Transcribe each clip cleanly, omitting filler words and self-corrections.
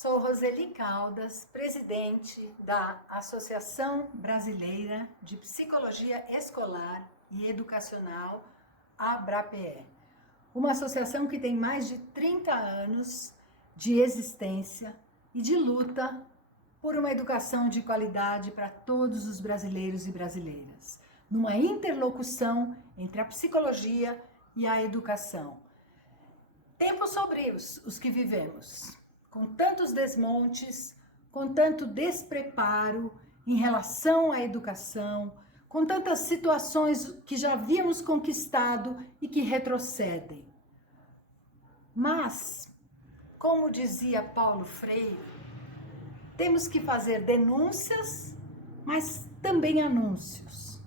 Sou Roseli Caldas, presidente da Associação Brasileira de Psicologia Escolar e Educacional, ABRAPE, uma associação que tem mais de 30 anos de existência e de luta por uma educação de qualidade para todos os brasileiros e brasileiras, numa interlocução entre a psicologia e a educação. Tempos sombrios os que vivemos, com tantos desmontes, com tanto despreparo em relação à educação, com tantas situações que já havíamos conquistado e que retrocedem. Mas, como dizia Paulo Freire, temos que fazer denúncias, mas também anúncios.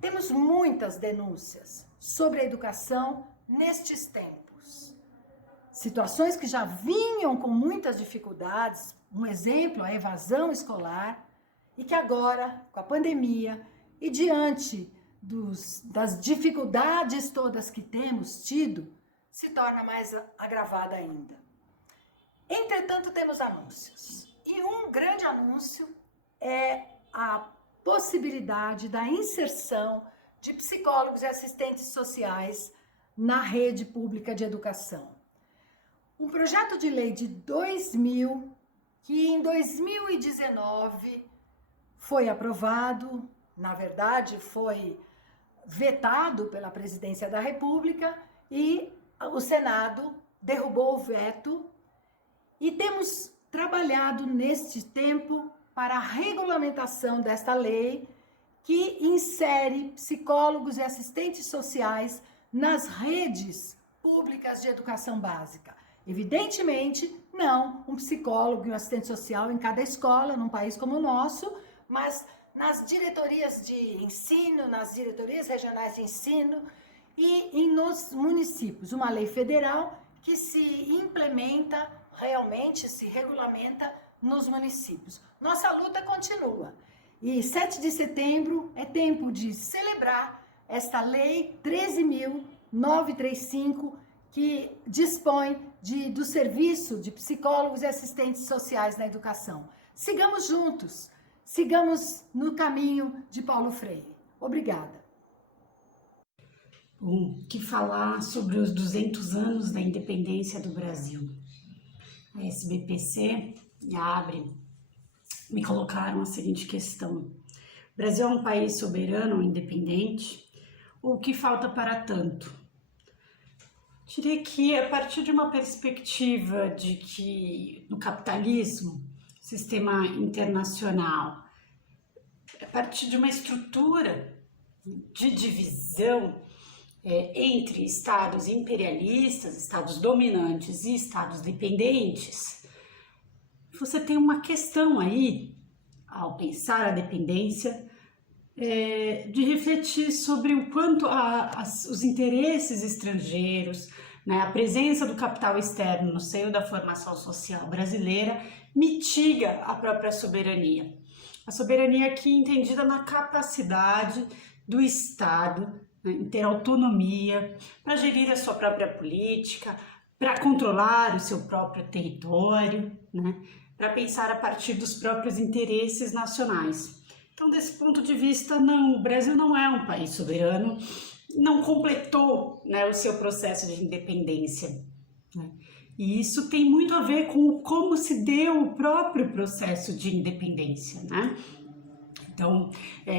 Temos muitas denúncias sobre a educação nestes tempos. Situações que já vinham com muitas dificuldades, um exemplo, a evasão escolar, e que agora, com a pandemia e diante das dificuldades todas que temos tido, se torna mais agravada ainda. Entretanto, temos anúncios. E um grande anúncio é a possibilidade da inserção de psicólogos e assistentes sociais na rede pública de educação. Um projeto de lei de 2000, que em 2019 foi aprovado, na verdade foi vetado pela Presidência da República e o Senado derrubou o veto, e temos trabalhado neste tempo para a regulamentação desta lei que insere psicólogos e assistentes sociais nas redes públicas de educação básica. Evidentemente, não um psicólogo e um assistente social em cada escola, num país como o nosso, mas nas diretorias de ensino, nas diretorias regionais de ensino e nos municípios. Uma lei federal que se implementa, realmente se regulamenta nos municípios. Nossa luta continua. E 7 de setembro é tempo de celebrar esta lei 13.935, que dispõe do serviço de psicólogos e assistentes sociais na educação. Sigamos juntos, sigamos no caminho de Paulo Freire. Obrigada. Bom, que falar sobre os 200 anos da independência do Brasil. A SBPC e a ABRE me colocaram a seguinte questão: o Brasil é um país soberano ou independente? Ou o que falta para tanto? Diria que a partir de uma perspectiva de que no capitalismo, sistema internacional, a partir de uma estrutura de divisão entre estados imperialistas, estados dominantes e estados dependentes, você tem uma questão aí, ao pensar a dependência, de refletir sobre o quanto os interesses estrangeiros, né, a presença do capital externo no seio da formação social brasileira mitiga a própria soberania. A soberania aqui entendida na capacidade do Estado, né, em ter autonomia para gerir a sua própria política, para controlar o seu próprio território, né, para pensar a partir dos próprios interesses nacionais. Então, desse ponto de vista, não, o Brasil não é um país soberano, não completou, né, o seu processo de independência, né? E isso tem muito a ver com como se deu o próprio processo de independência, né? Então,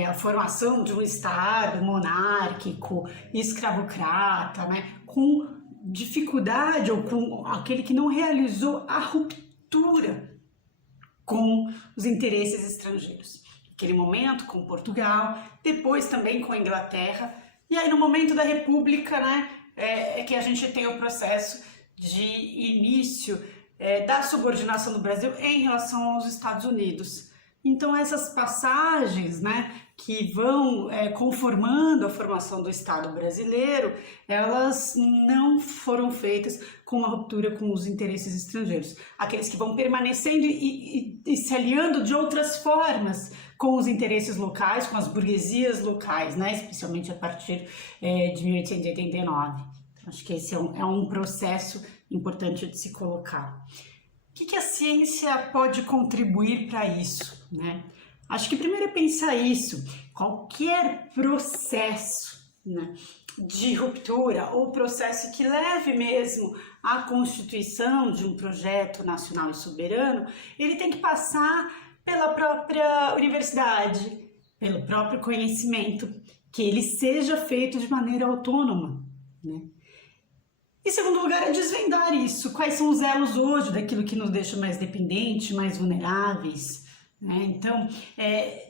a formação de um Estado monárquico, escravocrata, né, com dificuldade ou com aquele que não realizou a ruptura com os interesses estrangeiros. Naquele momento com Portugal, depois também com a Inglaterra, e aí no momento da República, né, é que a gente tem o processo de início da subordinação do Brasil em relação aos Estados Unidos. Então essas passagens, né, que vão conformando a formação do Estado brasileiro, elas não foram feitas com uma ruptura com os interesses estrangeiros. Aqueles que vão permanecendo e se aliando de outras formas com os interesses locais, com as burguesias locais, né, especialmente a partir de 1889. Acho que esse é um processo importante de se colocar. que a ciência pode contribuir para isso, né? Acho que primeiro é pensar isso. Qualquer processo, né, de ruptura ou processo que leve mesmo à constituição de um projeto nacional e soberano, ele tem que passar pela própria universidade, pelo próprio conhecimento, que ele seja feito de maneira autônoma, né? Em segundo lugar, é desvendar isso. Quais são os elos hoje daquilo que nos deixa mais dependentes, mais vulneráveis, né? Então,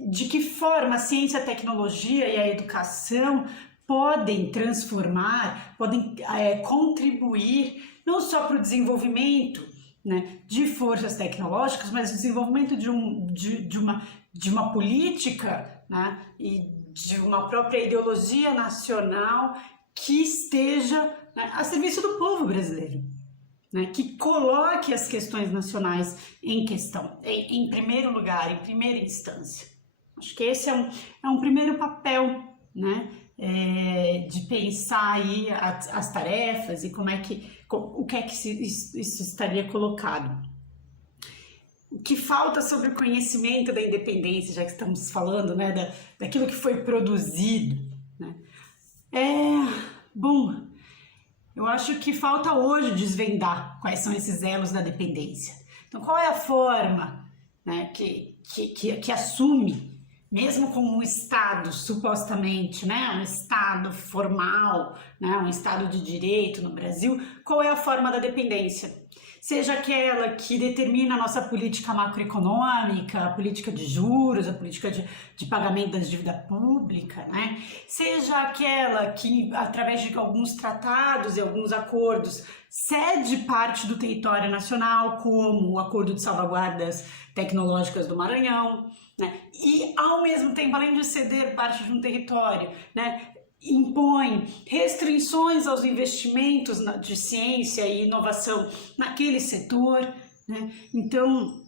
de que forma a ciência, a tecnologia e a educação podem transformar, podem contribuir não só para o desenvolvimento, né, de forças tecnológicas, mas o desenvolvimento de uma política, né, e de uma própria ideologia nacional que esteja, né, a serviço do povo brasileiro, né, que coloque as questões nacionais em questão, em primeiro lugar, em primeira instância. Acho que esse é um primeiro papel, né, de pensar aí as tarefas e o que é que isso estaria colocado. O que falta sobre o conhecimento da independência, já que estamos falando, né, daquilo que foi produzido, né? Bom, eu acho que falta hoje desvendar quais são esses elos da dependência. Então, qual é a forma, né, que assume, mesmo como um Estado, supostamente, né, um Estado formal, né, um Estado de direito no Brasil, qual é a forma da dependência? Seja aquela que determina a nossa política macroeconômica, a política de juros, a política de pagamento das dívidas públicas, né? Seja aquela que, através de alguns tratados e alguns acordos, cede parte do território nacional, como o Acordo de Salvaguardas Tecnológicas do Maranhão, né? E, ao mesmo tempo, além de ceder parte de um território, né, impõe restrições aos investimentos de ciência e inovação naquele setor, né? Então,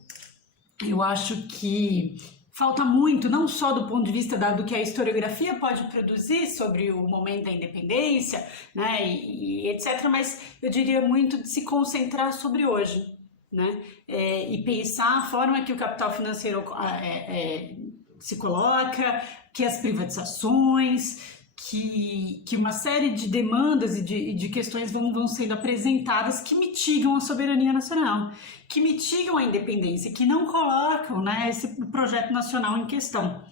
eu acho que falta muito, não só do ponto de vista do que a historiografia pode produzir sobre o momento da independência, né, e etc., mas eu diria muito de se concentrar sobre hoje, né, e pensar a forma que o capital financeiro se coloca, que as privatizações, que uma série de demandas e de questões vão sendo apresentadas que mitigam a soberania nacional, que mitigam a independência, que não colocam, né, esse projeto nacional em questão,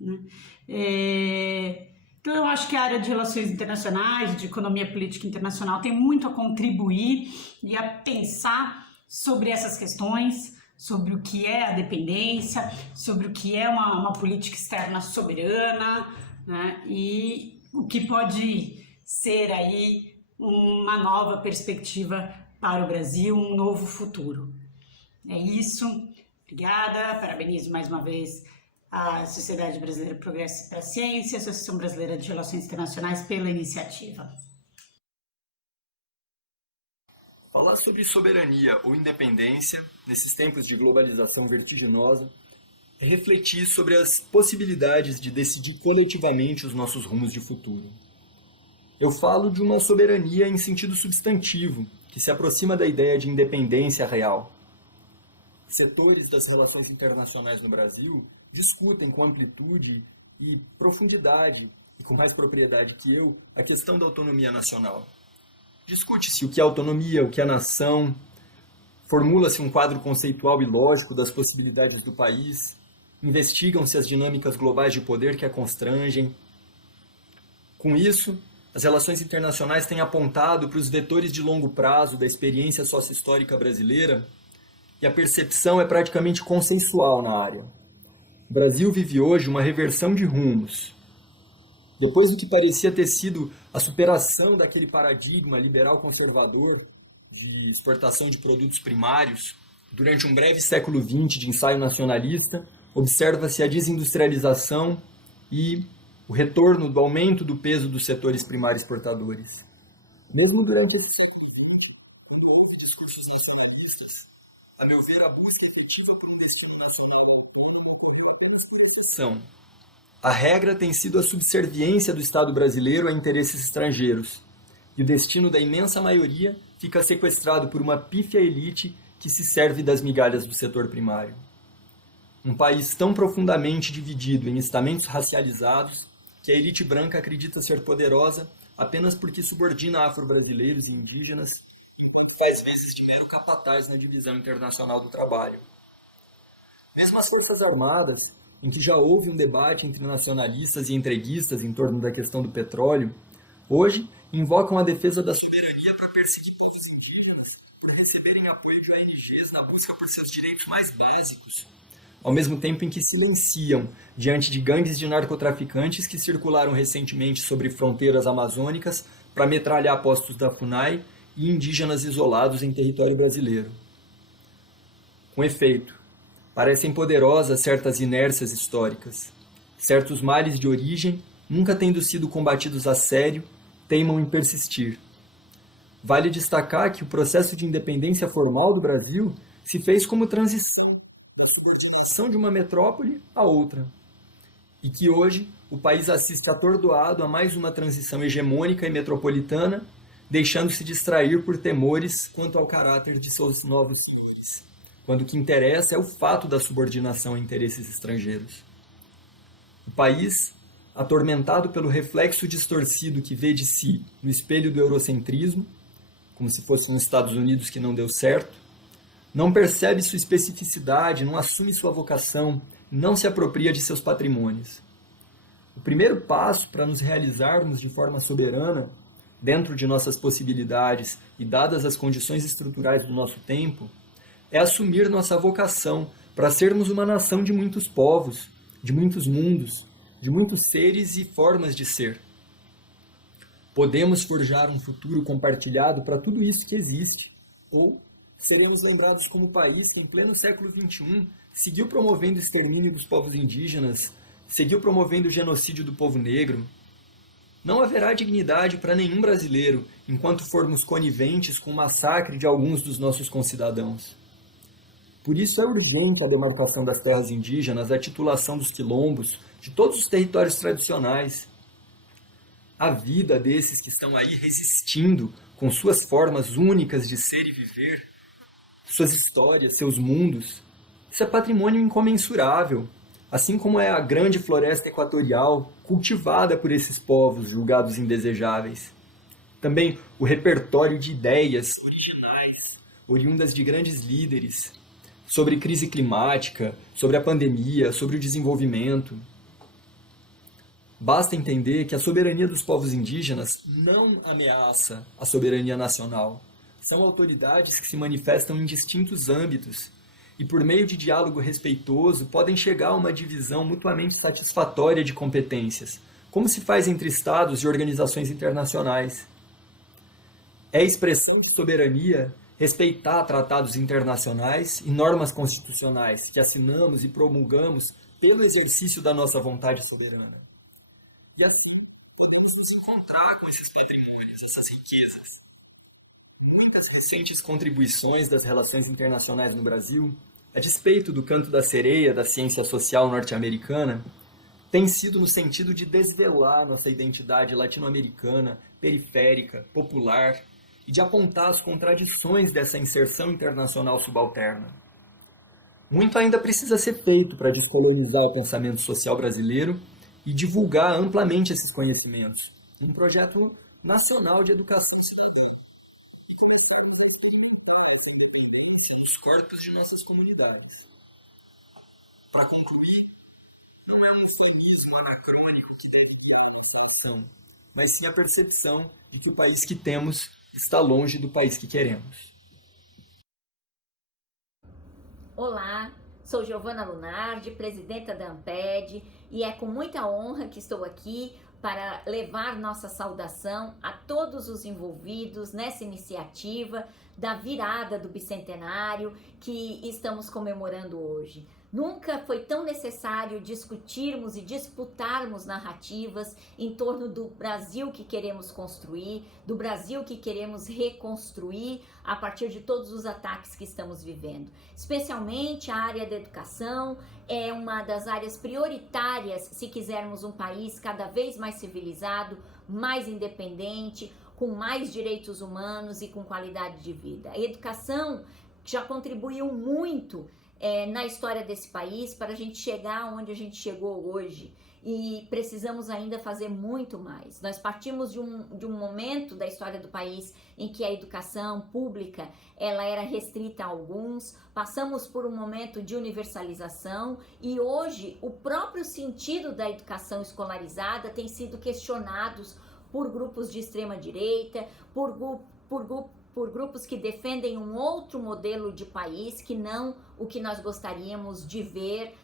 né? Então eu acho que a área de relações internacionais, de economia política internacional tem muito a contribuir e a pensar sobre essas questões, sobre o que é a dependência, sobre o que é uma política externa soberana, né? E o que pode ser aí uma nova perspectiva para o Brasil, um novo futuro. É isso, obrigada, parabenizo mais uma vez a Sociedade Brasileira Progresso para a Ciência, a Associação Brasileira de Relações Internacionais pela iniciativa. Falar sobre soberania ou independência nesses tempos de globalização vertiginosa é refletir sobre as possibilidades de decidir coletivamente os nossos rumos de futuro. Eu falo de uma soberania em sentido substantivo, que se aproxima da ideia de independência real. Setores das relações internacionais no Brasil discutem com amplitude e profundidade, e com mais propriedade que eu, a questão da autonomia nacional. Discute-se o que é autonomia, o que é nação, formula-se um quadro conceitual e lógico das possibilidades do país, investigam-se as dinâmicas globais de poder que a constrangem. Com isso, as relações internacionais têm apontado para os vetores de longo prazo da experiência sócio-histórica brasileira e a percepção é praticamente consensual na área. O Brasil vive hoje uma reversão de rumos. Depois do que parecia ter sido a superação daquele paradigma liberal conservador de exportação de produtos primários, durante um breve século XX de ensaio nacionalista, observa-se a desindustrialização e o retorno do aumento do peso dos setores primários exportadores. Mesmo durante esse século XX, houve discursos nacionalistas. A meu ver, a busca efetiva por um destino nacional. A regra tem sido a subserviência do Estado brasileiro a interesses estrangeiros, e o destino da imensa maioria fica sequestrado por uma pífia elite que se serve das migalhas do setor primário. Um país tão profundamente dividido em estamentos racializados que a elite branca acredita ser poderosa apenas porque subordina afro-brasileiros e indígenas, enquanto faz vezes de mero capataz na divisão internacional do trabalho. Mesmo as Forças Armadas, em que já houve um debate entre nacionalistas e entreguistas em torno da questão do petróleo, hoje invocam a defesa da soberania para perseguir povos indígenas por receberem apoio de ONGs na busca por seus direitos mais básicos, ao mesmo tempo em que silenciam diante de gangues de narcotraficantes que circularam recentemente sobre fronteiras amazônicas para metralhar postos da FUNAI e indígenas isolados em território brasileiro. Com efeito, parecem poderosas certas inércias históricas. Certos males de origem, nunca tendo sido combatidos a sério, teimam em persistir. Vale destacar que o processo de independência formal do Brasil se fez como transição da subordinação de uma metrópole a outra, e que hoje o país assiste atordoado a mais uma transição hegemônica e metropolitana, deixando-se distrair por temores quanto ao caráter de seus novos civis, quando o que interessa é o fato da subordinação a interesses estrangeiros. O país, atormentado pelo reflexo distorcido que vê de si no espelho do eurocentrismo, como se fosse nos Estados Unidos que não deu certo, não percebe sua especificidade, não assume sua vocação, não se apropria de seus patrimônios. O primeiro passo para nos realizarmos de forma soberana, dentro de nossas possibilidades e dadas as condições estruturais do nosso tempo, é assumir nossa vocação para sermos uma nação de muitos povos, de muitos mundos, de muitos seres e formas de ser. Podemos forjar um futuro compartilhado para tudo isso que existe, ou seremos lembrados como o país que, em pleno século XXI, seguiu promovendo o extermínio dos povos indígenas, seguiu promovendo o genocídio do povo negro. Não haverá dignidade para nenhum brasileiro enquanto formos coniventes com o massacre de alguns dos nossos concidadãos. Por isso é urgente a demarcação das terras indígenas, a titulação dos quilombos, de todos os territórios tradicionais. A vida desses que estão aí resistindo com suas formas únicas de ser e viver, suas histórias, seus mundos, isso é patrimônio incomensurável, assim como é a grande floresta equatorial cultivada por esses povos julgados indesejáveis. Também o repertório de ideias originais, oriundas de grandes líderes, sobre crise climática, sobre a pandemia, sobre o desenvolvimento. Basta entender que a soberania dos povos indígenas não ameaça a soberania nacional. São autoridades que se manifestam em distintos âmbitos e, por meio de diálogo respeitoso, podem chegar a uma divisão mutuamente satisfatória de competências, como se faz entre estados e organizações internacionais. É expressão de soberania respeitar tratados internacionais e normas constitucionais que assinamos e promulgamos pelo exercício da nossa vontade soberana. E assim, podemos nos encontrar com esses patrimônios, essas riquezas. Muitas recentes contribuições das relações internacionais no Brasil, a despeito do canto da sereia da ciência social norte-americana, têm sido no sentido de desvelar nossa identidade latino-americana, periférica, popular, e de apontar as contradições dessa inserção internacional subalterna. Muito ainda precisa ser feito para descolonizar o pensamento social brasileiro e divulgar amplamente esses conhecimentos. Um projeto nacional de educação nos corpos de nossas comunidades. Para concluir, não é um cinismo anacrônico que tem a mas sim a percepção de que o país que temos está longe do país que queremos. Olá, sou Giovana Lunardi, presidenta da Amped, e é com muita honra que estou aqui para levar nossa saudação a todos os envolvidos nessa iniciativa da virada do bicentenário que estamos comemorando hoje. Nunca foi tão necessário discutirmos e disputarmos narrativas em torno do Brasil que queremos construir, do Brasil que queremos reconstruir a partir de todos os ataques que estamos vivendo. Especialmente a área da educação é uma das áreas prioritárias se quisermos um país cada vez mais civilizado, mais independente, com mais direitos humanos e com qualidade de vida. A educação que já contribuiu muito na história desse país para a gente chegar onde a gente chegou hoje. E precisamos ainda fazer muito mais. Nós partimos de um momento da história do país em que a educação pública ela era restrita a alguns, passamos por um momento de universalização e hoje o próprio sentido da educação escolarizada tem sido questionados por grupos de extrema direita, por grupos que defendem um outro modelo de país que não o que nós gostaríamos de ver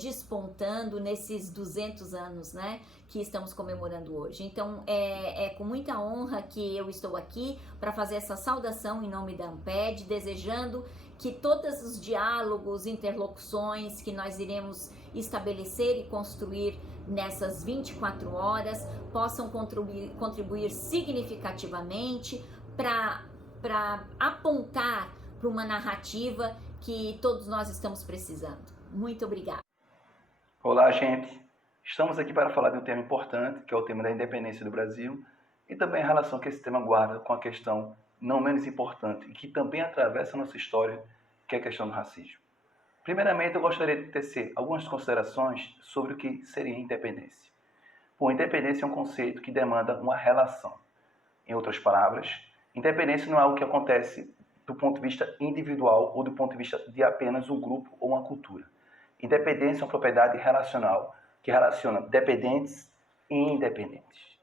despontando nesses 200 anos, né, que estamos comemorando hoje. Então, é com muita honra que eu estou aqui para fazer essa saudação em nome da ANPED, desejando que todos os diálogos, interlocuções que nós iremos estabelecer e construir nessas 24 horas possam contribuir significativamente para apontar para uma narrativa que todos nós estamos precisando. Muito obrigada. Olá, gente. Estamos aqui para falar de um tema importante, que é o tema da independência do Brasil, e também a relação que esse tema guarda com a questão não menos importante, e que também atravessa a nossa história, que é a questão do racismo. Primeiramente, eu gostaria de tecer algumas considerações sobre o que seria independência. Bom, independência é um conceito que demanda uma relação. Em outras palavras, independência não é algo que acontece do ponto de vista individual ou do ponto de vista de apenas um grupo ou uma cultura. Independência é uma propriedade relacional que relaciona dependentes e independentes.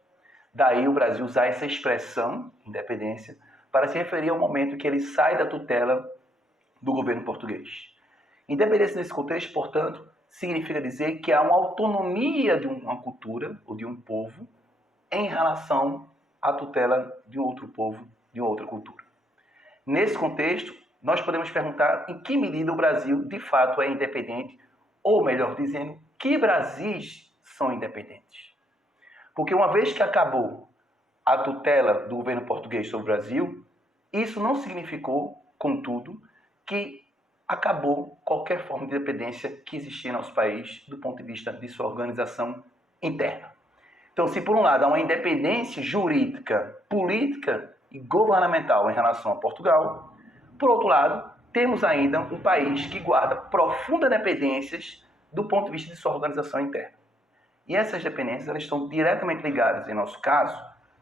Daí o Brasil usar essa expressão, independência, para se referir ao momento que ele sai da tutela do governo português. Independência nesse contexto, portanto, significa dizer que há uma autonomia de uma cultura ou de um povo em relação à tutela de um outro povo, de uma outra cultura. Nesse contexto, nós podemos perguntar em que medida o Brasil de fato é independente, ou melhor dizendo, que Brasis são independentes. Porque uma vez que acabou a tutela do governo português sobre o Brasil, isso não significou, contudo, que acabou qualquer forma de independência que existia no nosso país do ponto de vista de sua organização interna. Então, se por um lado há uma independência jurídica, política e governamental em relação a Portugal, por outro lado, temos ainda um país que guarda profundas dependências do ponto de vista de sua organização interna. E essas dependências elas estão diretamente ligadas, em nosso caso,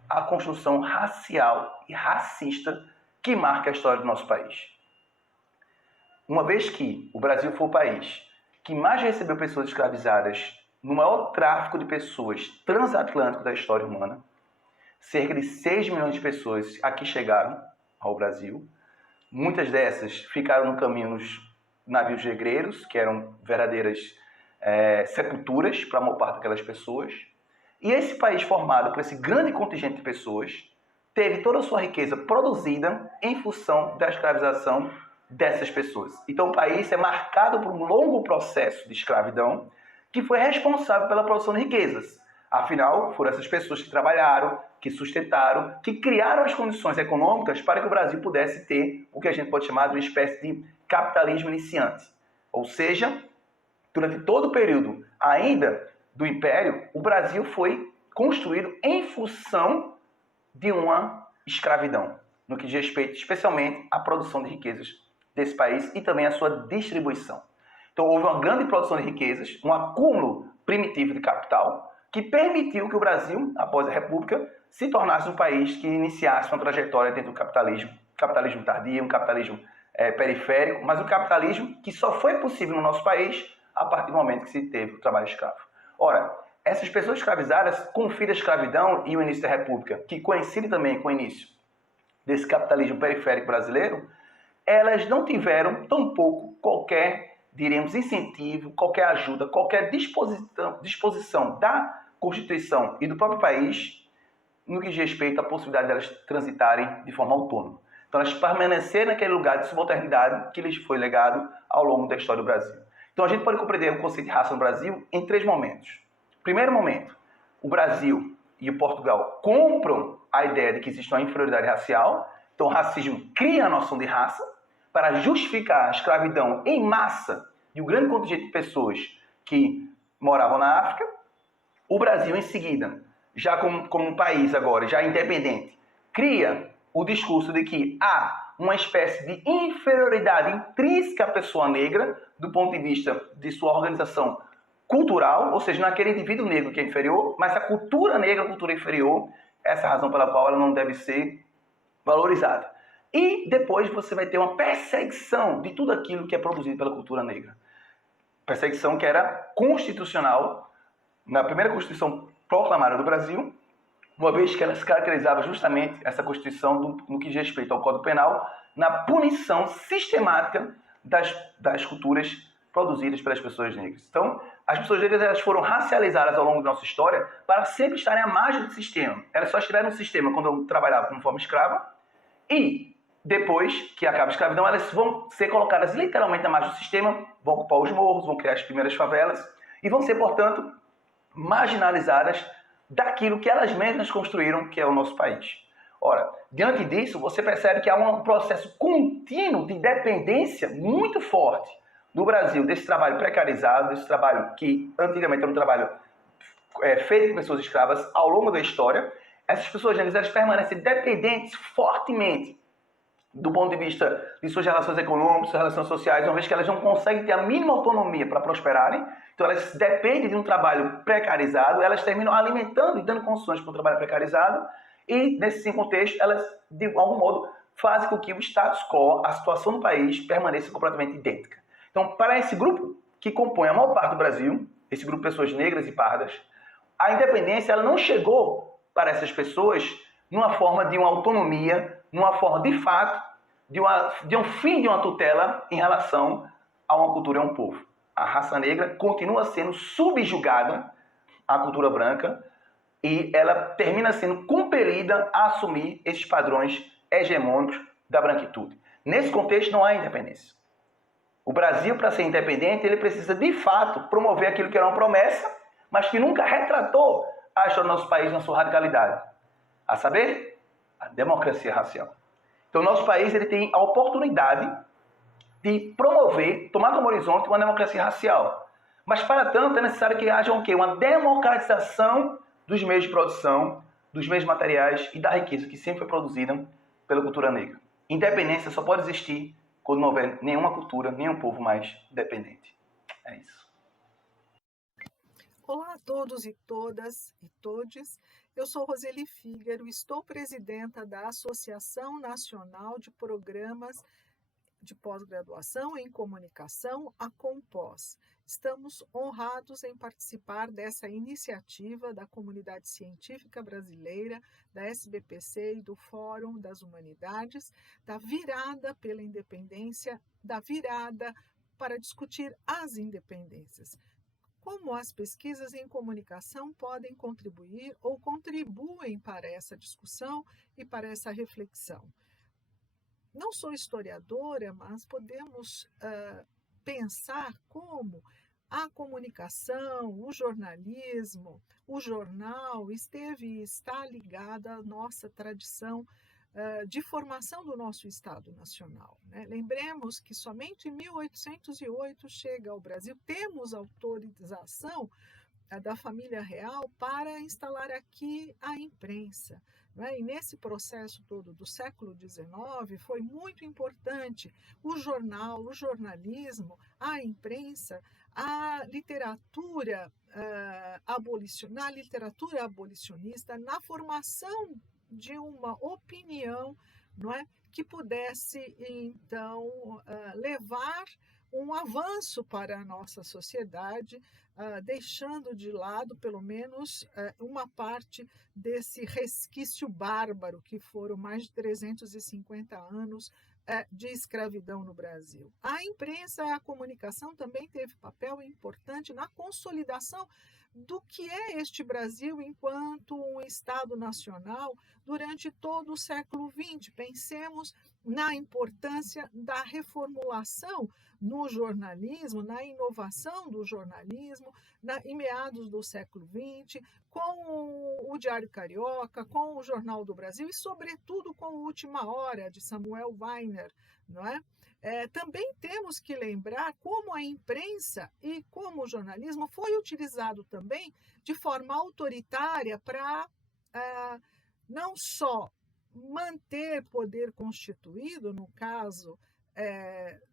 à construção racial e racista que marca a história do nosso país. Uma vez que o Brasil foi o país que mais recebeu pessoas escravizadas no maior tráfico de pessoas transatlântico da história humana, cerca de 6 milhões de pessoas aqui chegaram ao Brasil. Muitas dessas ficaram no caminho nos navios negreiros, que eram verdadeiras sepulturas para a maior parte daquelas pessoas. E esse país formado por esse grande contingente de pessoas teve toda a sua riqueza produzida em função da escravização dessas pessoas. Então o país é marcado por um longo processo de escravidão que foi responsável pela produção de riquezas. Afinal, foram essas pessoas que trabalharam, que sustentaram, que criaram as condições econômicas para que o Brasil pudesse ter o que a gente pode chamar de uma espécie de capitalismo iniciante. Ou seja, durante todo o período ainda do Império, o Brasil foi construído em função de uma escravidão, no que diz respeito especialmente à produção de riquezas desse país e também à sua distribuição. Então houve uma grande produção de riquezas, um acúmulo primitivo de capital, que permitiu que o Brasil, após a República, se tornasse um país que iniciasse uma trajetória dentro do capitalismo tardio, um capitalismo periférico, mas um capitalismo que só foi possível no nosso país a partir do momento que se teve o trabalho escravo. Ora, essas pessoas escravizadas, com o fim da escravidão e o início da República, que coincide também com o início desse capitalismo periférico brasileiro, elas não tiveram tampouco qualquer, diríamos, incentivo, qualquer ajuda, qualquer disposição da Constituição e do próprio país no que diz respeito à possibilidade de elas transitarem de forma autônoma. Então elas permaneceram naquele lugar de subalternidade que lhes foi legado ao longo da história do Brasil. Então a gente pode compreender o conceito de raça no Brasil em 3 momentos. Primeiro momento, o Brasil e o Portugal compram a ideia de que existe uma inferioridade racial. Então o racismo cria a noção de raça para justificar a escravidão em massa de um grande contingente de pessoas que moravam na África. O Brasil, em seguida, já como um país agora, já independente, cria o discurso de que há uma espécie de inferioridade intrínseca à pessoa negra, do ponto de vista de sua organização cultural, ou seja, não é aquele indivíduo negro que é inferior, mas a cultura negra, a cultura inferior, essa é a razão pela qual ela não deve ser valorizada. E depois você vai ter uma perseguição de tudo aquilo que é produzido pela cultura negra. Perseguição que era constitucional, na primeira Constituição proclamada do Brasil, uma vez que ela se caracterizava justamente essa Constituição no que diz respeito ao Código Penal, na punição sistemática das culturas produzidas pelas pessoas negras. Então, as pessoas negras elas foram racializadas ao longo da nossa história para sempre estarem à margem do sistema. Elas só estiveram no sistema quando trabalhavam como forma escrava e depois que acaba a escravidão, elas vão ser colocadas literalmente na margem do sistema, vão ocupar os morros, vão criar as primeiras favelas e vão ser, portanto, marginalizadas daquilo que elas mesmas construíram, que é o nosso país. Ora, diante disso, você percebe que há um processo contínuo de dependência muito forte do Brasil desse trabalho precarizado, desse trabalho que antigamente era um trabalho feito por pessoas escravas ao longo da história. Essas pessoas negras elas permanecem dependentes fortemente do ponto de vista de suas relações econômicas, suas relações sociais, uma vez que elas não conseguem ter a mínima autonomia para prosperarem. Então elas dependem de um trabalho precarizado, elas terminam alimentando e dando condições para o trabalho precarizado e, nesse contexto, elas, de algum modo, fazem com que o status quo, a situação do país, permaneça completamente idêntica. Então, para esse grupo que compõe a maior parte do Brasil, esse grupo de pessoas negras e pardas, a independência ela não chegou para essas pessoas numa forma de uma autonomia, numa forma, de fato, de um fim de uma tutela em relação a uma cultura e a um povo. A raça negra continua sendo subjugada à cultura branca e ela termina sendo compelida a assumir esses padrões hegemônicos da branquitude. Nesse contexto, não há independência. O Brasil, para ser independente, ele precisa, de fato, promover aquilo que era uma promessa, mas que nunca retratou a história do nosso país na sua radicalidade. A saber, a democracia racial. Então, o nosso país ele tem a oportunidade de promover, tomar como horizonte uma democracia racial. Mas, para tanto, é necessário que haja uma democratização dos meios de produção, dos meios materiais e da riqueza que sempre foi produzida pela cultura negra. Independência só pode existir quando não houver nenhuma cultura, nenhum povo mais dependente. É isso. Olá a todos e todas e todes. Eu sou Roseli Fígaro, estou presidenta da Associação Nacional de Programas de Pós-Graduação em Comunicação, a Compós. Estamos honrados em participar dessa iniciativa da comunidade científica brasileira, da SBPC e do Fórum das Humanidades, da virada pela independência, da virada para discutir as independências. Como as pesquisas em comunicação podem contribuir ou contribuem para essa discussão e para essa reflexão. Não sou historiadora, mas podemos pensar como a comunicação, o jornalismo, o jornal esteve e está ligada à nossa tradição de formação do nosso Estado Nacional. Né? Lembremos que somente em 1808 chega ao Brasil, temos autorização da família real para instalar aqui a imprensa. Né? E nesse processo todo do século XIX foi muito importante o jornal, o jornalismo, a imprensa, a literatura abolicionista, na formação de uma opinião, não é, que pudesse, então, levar um avanço para a nossa sociedade, deixando de lado, pelo menos, uma parte desse resquício bárbaro que foram mais de 350 anos de escravidão no Brasil. A imprensa e a comunicação também teve papel importante na consolidação do que é este Brasil enquanto um Estado nacional durante todo o século XX. Pensemos na importância da reformulação no jornalismo, na inovação do jornalismo, em meados do século XX, com o Diário Carioca, com o Jornal do Brasil e, sobretudo, com o Última Hora, de Samuel Weiner, não é? Também temos que lembrar como a imprensa e como o jornalismo foi utilizado também de forma autoritária para não só manter poder constituído, no caso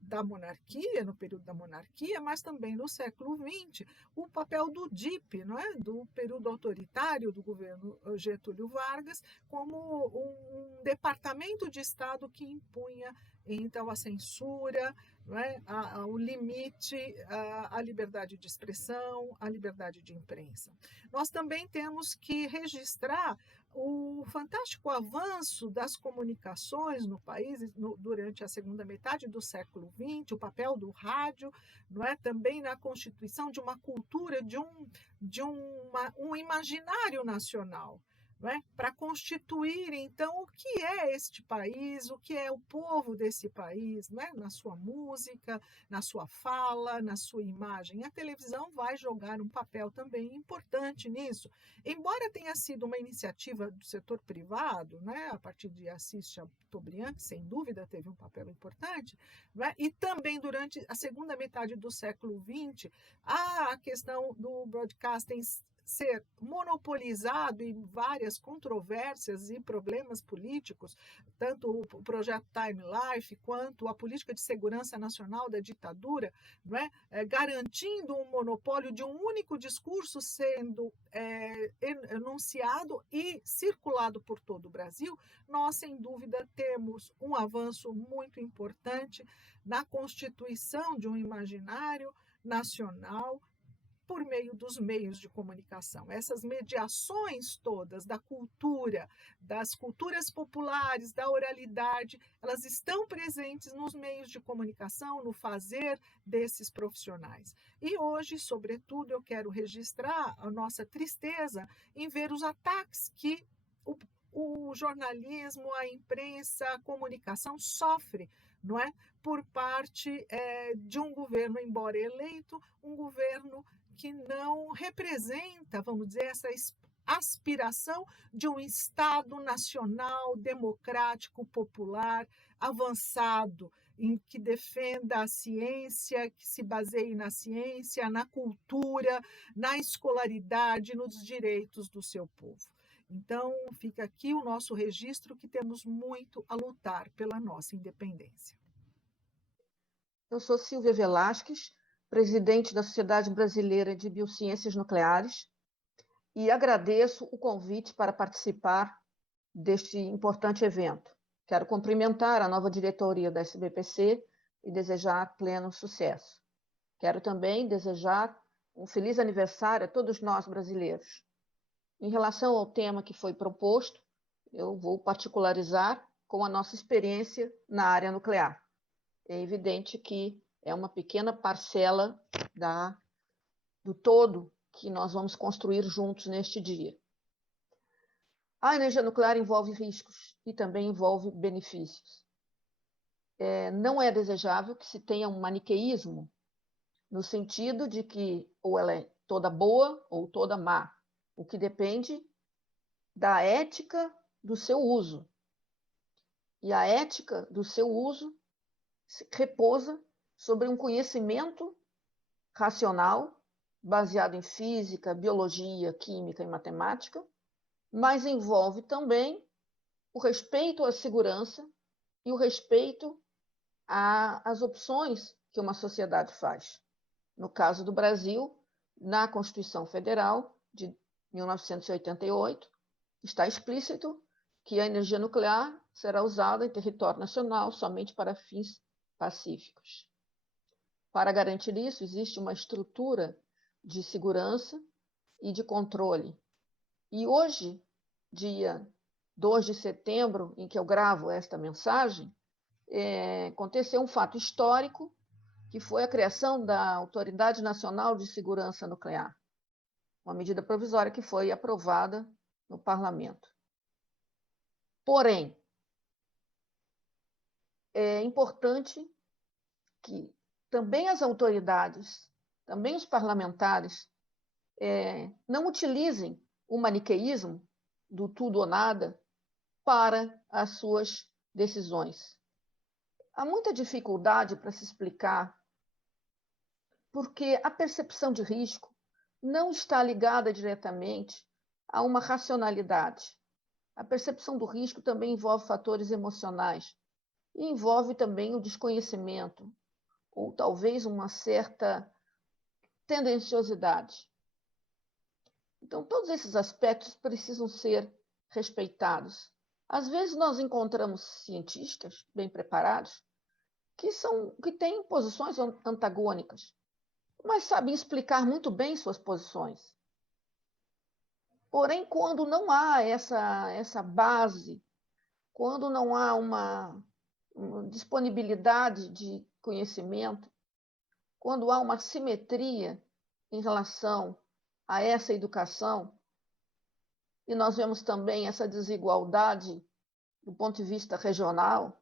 da monarquia, no período da monarquia, mas também no século XX, o papel do DIP, não é? Do período autoritário do governo Getúlio Vargas, como um departamento de Estado que impunha, então, a censura, não é? O limite à liberdade de expressão, à liberdade de imprensa. Nós também temos que registrar o fantástico avanço das comunicações no país durante a segunda metade do século XX, o papel do rádio, não é? Também na constituição de uma cultura, de um imaginário nacional, não é? Para constituir, então, o que é este país, o que é o povo desse país, não é? Na sua música, na sua fala, na sua imagem. A televisão vai jogar um papel também importante nisso. Embora tenha sido uma iniciativa do setor privado, né? A partir de Assis Chateaubriand, que sem dúvida teve um papel importante, né? E também durante a segunda metade do século XX, a questão do broadcasting ser monopolizado em várias controvérsias e problemas políticos, tanto o projeto Time Life quanto a política de segurança nacional da ditadura, não é? Garantindo um monopólio de um único discurso sendo enunciado e circulado por todo o Brasil, nós, sem dúvida, temos um avanço muito importante na constituição de um imaginário nacional por meio dos meios de comunicação. Essas mediações todas da cultura, das culturas populares, da oralidade, elas estão presentes nos meios de comunicação, no fazer desses profissionais. E hoje, sobretudo, eu quero registrar a nossa tristeza em ver os ataques que o jornalismo, a imprensa, a comunicação sofre, não é? Por parte de um governo, embora eleito, um governo que não representa, vamos dizer, essa aspiração de um Estado nacional, democrático, popular, avançado, em que defenda a ciência, que se baseie na ciência, na cultura, na escolaridade, nos direitos do seu povo. Então, fica aqui o nosso registro que temos muito a lutar pela nossa independência. Eu sou Silvia Velasquez, presidente da Sociedade Brasileira de Biociências Nucleares, e agradeço o convite para participar deste importante evento. Quero cumprimentar a nova diretoria da SBPC e desejar pleno sucesso. Quero também desejar um feliz aniversário a todos nós brasileiros. Em relação ao tema que foi proposto, eu vou particularizar com a nossa experiência na área nuclear. É evidente que é uma pequena parcela do todo que nós vamos construir juntos neste dia. A energia nuclear envolve riscos e também envolve benefícios. Não é desejável que se tenha um maniqueísmo, no sentido de que ou ela é toda boa ou toda má, o que depende da ética do seu uso. E a ética do seu uso repousa sobre um conhecimento racional, baseado em física, biologia, química e matemática, mas envolve também o respeito à segurança e o respeito às opções que uma sociedade faz. No caso do Brasil, na Constituição Federal de 1988, está explícito que a energia nuclear será usada em território nacional somente para fins pacíficos. Para garantir isso, existe uma estrutura de segurança e de controle. E hoje, dia 2 de setembro, em que eu gravo esta mensagem, aconteceu um fato histórico, que foi a criação da Autoridade Nacional de Segurança Nuclear, uma medida provisória que foi aprovada no Parlamento. Porém, é importante que também as autoridades, também os parlamentares, não utilizem o maniqueísmo do tudo ou nada para as suas decisões. Há muita dificuldade para se explicar porque a percepção de risco não está ligada diretamente a uma racionalidade. A percepção do risco também envolve fatores emocionais e envolve também o desconhecimento, ou talvez uma certa tendenciosidade. Então, todos esses aspectos precisam ser respeitados. Às vezes, nós encontramos cientistas bem preparados que têm posições antagônicas, mas sabem explicar muito bem suas posições. Porém, quando não há essa base, quando não há uma disponibilidade de conhecimento, quando há uma simetria em relação a essa educação, e nós vemos também essa desigualdade do ponto de vista regional,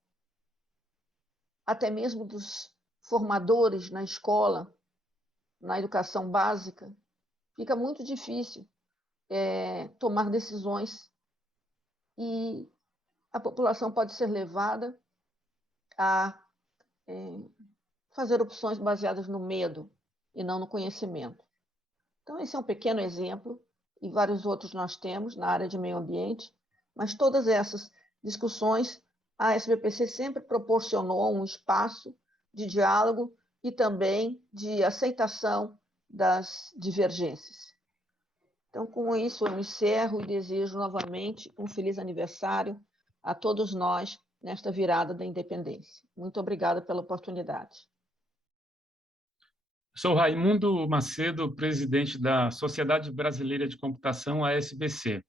até mesmo dos formadores na escola, na educação básica, fica muito difícil tomar decisões e a população pode ser levada a fazer opções baseadas no medo e não no conhecimento. Então, esse é um pequeno exemplo, e vários outros nós temos na área de meio ambiente, mas todas essas discussões, a SBPC sempre proporcionou um espaço de diálogo e também de aceitação das divergências. Então, com isso, eu encerro e desejo novamente um feliz aniversário a todos nós nesta virada da independência. Muito obrigada pela oportunidade. Sou Raimundo Macedo, presidente da Sociedade Brasileira de Computação, a SBC.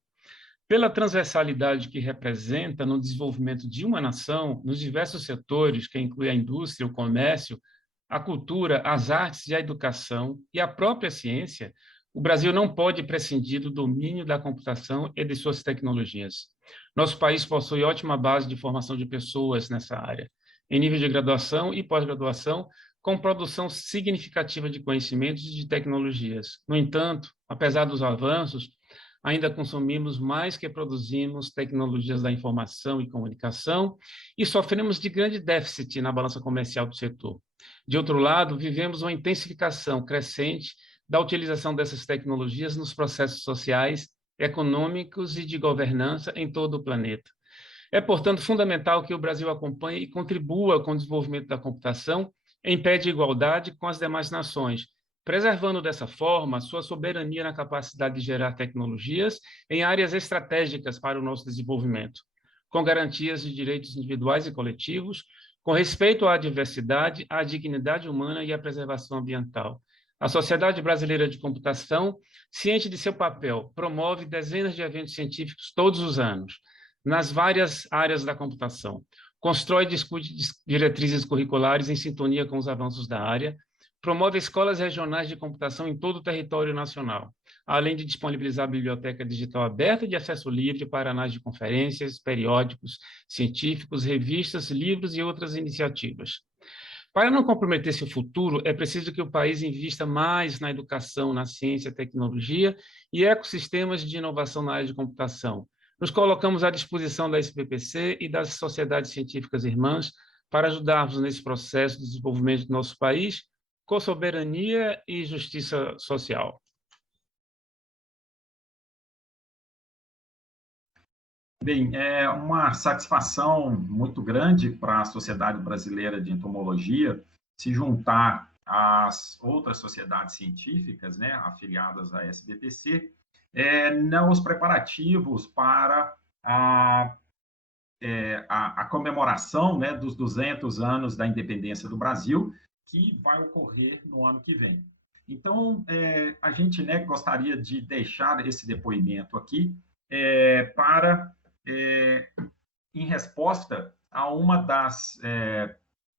Pela transversalidade que representa no desenvolvimento de uma nação, nos diversos setores, que inclui a indústria, o comércio, a cultura, as artes e a educação e a própria ciência, o Brasil não pode prescindir do domínio da computação e de suas tecnologias. Nosso país possui ótima base de formação de pessoas nessa área, em nível de graduação e pós-graduação, com produção significativa de conhecimentos e de tecnologias. No entanto, apesar dos avanços, ainda consumimos mais que produzimos tecnologias da informação e comunicação e sofremos de grande déficit na balança comercial do setor. De outro lado, vivemos uma intensificação crescente da utilização dessas tecnologias nos processos sociais, econômicos e de governança em todo o planeta. É, portanto, fundamental que o Brasil acompanhe e contribua com o desenvolvimento da computação em pé de igualdade com as demais nações, preservando dessa forma sua soberania na capacidade de gerar tecnologias em áreas estratégicas para o nosso desenvolvimento, com garantias de direitos individuais e coletivos, com respeito à diversidade, à dignidade humana e à preservação ambiental. A Sociedade Brasileira de Computação, ciente de seu papel, promove dezenas de eventos científicos todos os anos, nas várias áreas da computação, constrói e discute diretrizes curriculares em sintonia com os avanços da área, promove escolas regionais de computação em todo o território nacional, além de disponibilizar a biblioteca digital aberta de acesso livre para análise de conferências, periódicos científicos, revistas, livros e outras iniciativas. Para não comprometer seu futuro, é preciso que o país invista mais na educação, na ciência, tecnologia e ecossistemas de inovação na área de computação. Nos colocamos à disposição da SBPC e das sociedades científicas irmãs para ajudarmos nesse processo de desenvolvimento do nosso país com soberania e justiça social. Bem, é uma satisfação muito grande para a Sociedade Brasileira de Entomologia se juntar às outras sociedades científicas, né, afiliadas à SBPC, nos preparativos para a comemoração, né, dos 200 anos da independência do Brasil, que vai ocorrer no ano que vem. Então, a gente, né, gostaria de deixar esse depoimento aqui em resposta a uma das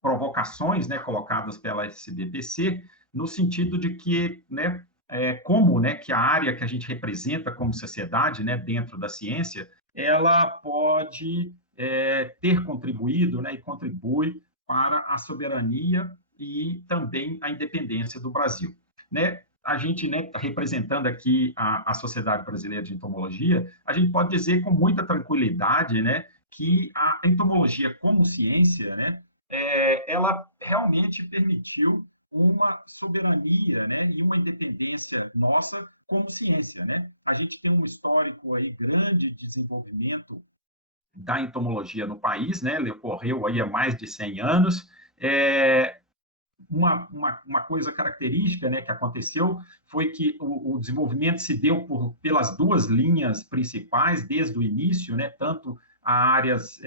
provocações, né, colocadas pela SBPC, no sentido de que, né, como, né, que a área que a gente representa como sociedade, né, dentro da ciência, ela pode ter contribuído, né, e contribui para a soberania e também a independência do Brasil, né? A gente, né, representando aqui a Sociedade Brasileira de Entomologia, a gente pode dizer com muita tranquilidade, né, que a entomologia como ciência, né, ela realmente permitiu uma soberania, né, e uma independência nossa como ciência, né? A gente tem um histórico aí grande de desenvolvimento da entomologia no país, né? Ele ocorreu aí há mais de 100 anos. Uma coisa característica, né, que aconteceu foi que o desenvolvimento se deu pelas duas linhas principais desde o início, né, tanto a áreas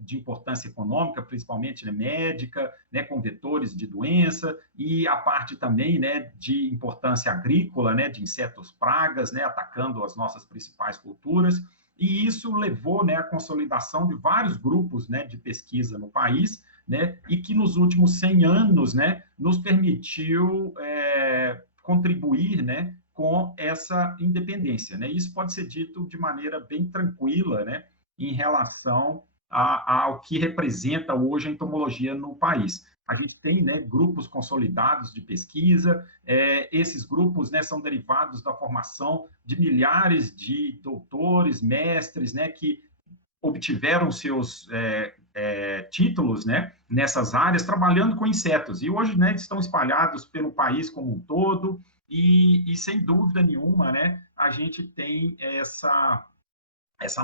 de importância econômica, principalmente, né, médica, né, com vetores de doença, e a parte também, né, de importância agrícola, né, de insetos pragas, né, atacando as nossas principais culturas, e isso levou, né, à consolidação de vários grupos, né, de pesquisa no país, né, e que nos últimos 100 anos, né, nos permitiu contribuir, né, com essa independência, né? Isso pode ser dito de maneira bem tranquila, né, em relação ao que representa hoje a entomologia no país. A gente tem, né, grupos consolidados de pesquisa, esses grupos, né, são derivados da formação de milhares de doutores, mestres, né, que obtiveram seus títulos, né, nessas áreas, trabalhando com insetos. E hoje, né, estão espalhados pelo país como um todo, e sem dúvida nenhuma, né, a gente tem essa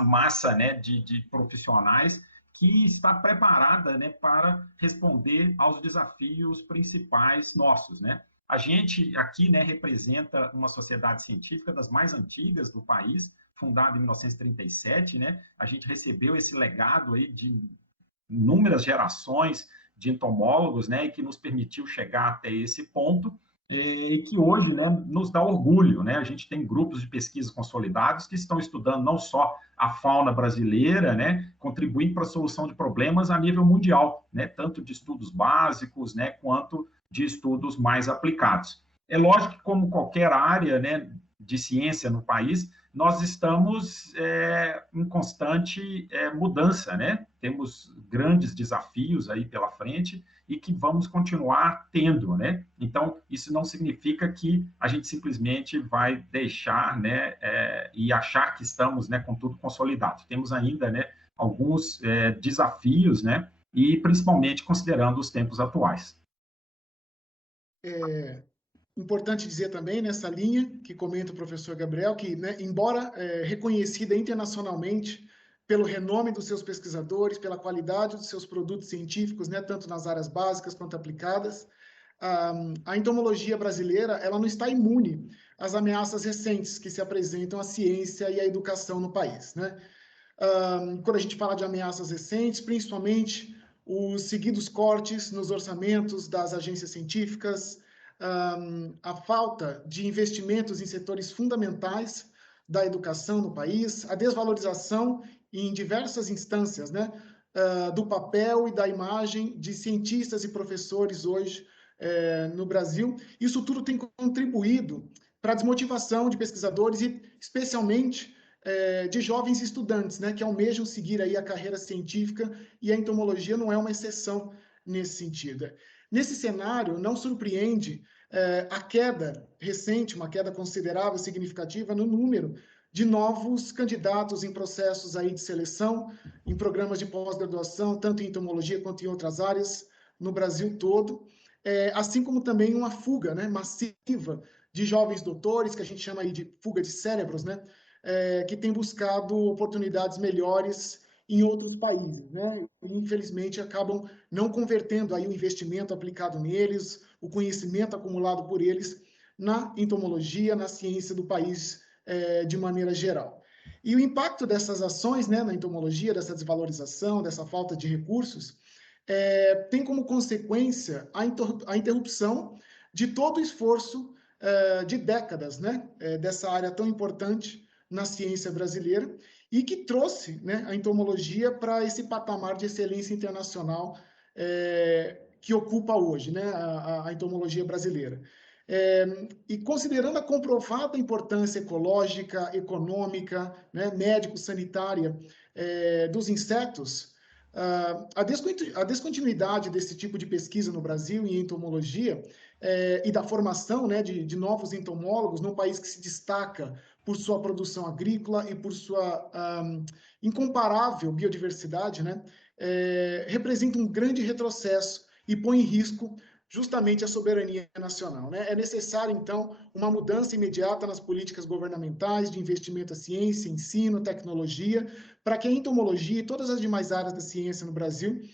massa, né, de profissionais que está preparada, né, para responder aos desafios principais nossos, né? A gente aqui, né, representa uma sociedade científica das mais antigas do país, fundada em 1937, né? A gente recebeu esse legado aí de inúmeras gerações de entomólogos, né, e que nos permitiu chegar até esse ponto, e que hoje, né, nos dá orgulho, né? A gente tem grupos de pesquisa consolidados que estão estudando não só a fauna brasileira, né, contribuindo para a solução de problemas a nível mundial, né, tanto de estudos básicos, né, quanto de estudos mais aplicados. É lógico que, como qualquer área, né, de ciência no país, nós estamos em constante mudança, né? Temos grandes desafios aí pela frente e que vamos continuar tendo, né? Então, isso não significa que a gente simplesmente vai deixar, né, e achar que estamos, né, com tudo consolidado. Temos ainda, né, alguns desafios, né, e principalmente considerando os tempos atuais. Importante dizer também, nessa linha que comenta o professor Gabriel, que, né, embora reconhecida internacionalmente pelo renome dos seus pesquisadores, pela qualidade dos seus produtos científicos, né, tanto nas áreas básicas quanto aplicadas, a entomologia brasileira ela não está imune às ameaças recentes que se apresentam à ciência e à educação no país, né? Quando a gente fala de ameaças recentes, principalmente os seguidos cortes nos orçamentos das agências científicas, a falta de investimentos em setores fundamentais da educação no país, a desvalorização em diversas instâncias, né, do papel e da imagem de cientistas e professores hoje no Brasil. Isso tudo tem contribuído para a desmotivação de pesquisadores e, especialmente, de jovens estudantes, né, que almejam seguir aí a carreira científica, e a entomologia não é uma exceção nesse sentido. Nesse cenário, não surpreende a queda recente, uma queda considerável, significativa no número de novos candidatos em processos aí de seleção, em programas de pós-graduação, tanto em entomologia quanto em outras áreas, no Brasil todo, assim como também uma fuga, né, massiva de jovens doutores, que a gente chama aí de fuga de cérebros, né, que tem buscado oportunidades melhores em outros países, né? E, infelizmente, acabam não convertendo aí o investimento aplicado neles, o conhecimento acumulado por eles na entomologia, na ciência do país de maneira geral. E o impacto dessas ações, né, na entomologia, dessa desvalorização, dessa falta de recursos, tem como consequência a interrupção de todo o esforço de décadas, né, dessa área tão importante na ciência brasileira, e que trouxe, né, a entomologia para esse patamar de excelência internacional que ocupa hoje, né, a entomologia brasileira. E considerando a comprovada importância ecológica, econômica, né, médico-sanitária dos insetos, a descontinuidade desse tipo de pesquisa no Brasil em entomologia e da formação, né, de novos entomólogos num país que se destaca por sua produção agrícola e por sua incomparável biodiversidade, né, representa um grande retrocesso e põe em risco justamente a soberania nacional, né? É necessário, então, uma mudança imediata nas políticas governamentais de investimento à ciência, ensino, tecnologia, para que a entomologia e todas as demais áreas da ciência no Brasil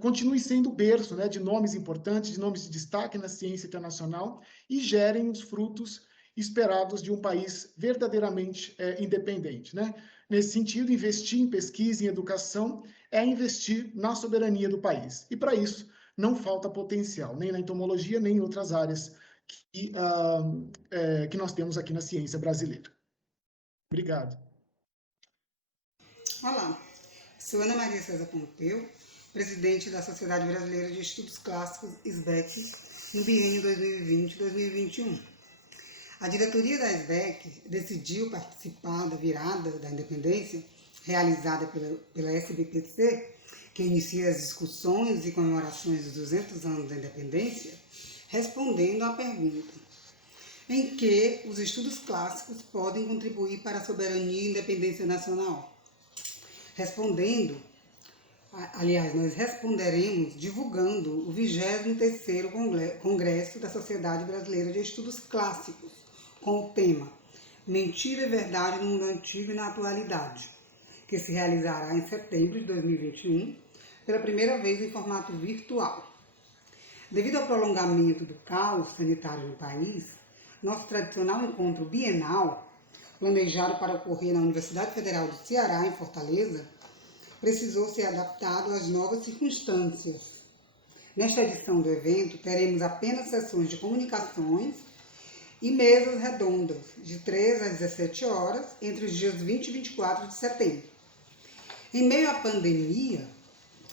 continue sendo berço, né, de nomes importantes, de nomes de destaque na ciência internacional e gerem os frutos esperados de um país verdadeiramente independente, né? Nesse sentido, investir em pesquisa e em educação é investir na soberania do país. E, para isso, não falta potencial, nem na entomologia, nem em outras áreas que nós temos aqui na ciência brasileira. Obrigado. Olá, sou Ana Maria César Pompeu, presidente da Sociedade Brasileira de Estudos Clássicos, SBEC, no biênio 2020-2021. A diretoria da SBEC decidiu participar da virada da independência realizada pela SBPC, que inicia as discussões e comemorações dos 200 anos da independência, respondendo à pergunta: em que os estudos clássicos podem contribuir para a soberania e independência nacional? Nós responderemos divulgando o 23º Congresso da Sociedade Brasileira de Estudos Clássicos, com o tema Mentira e Verdade no Mundo Antigo e na Atualidade, que se realizará em setembro de 2021, pela primeira vez em formato virtual. Devido ao prolongamento do caos sanitário no país, nosso tradicional encontro bienal, planejado para ocorrer na Universidade Federal do Ceará, em Fortaleza, precisou ser adaptado às novas circunstâncias. Nesta edição do evento, teremos apenas sessões de comunicações e mesas redondas, de 13 às 17 horas, entre os dias 20 e 24 de setembro. Em meio à pandemia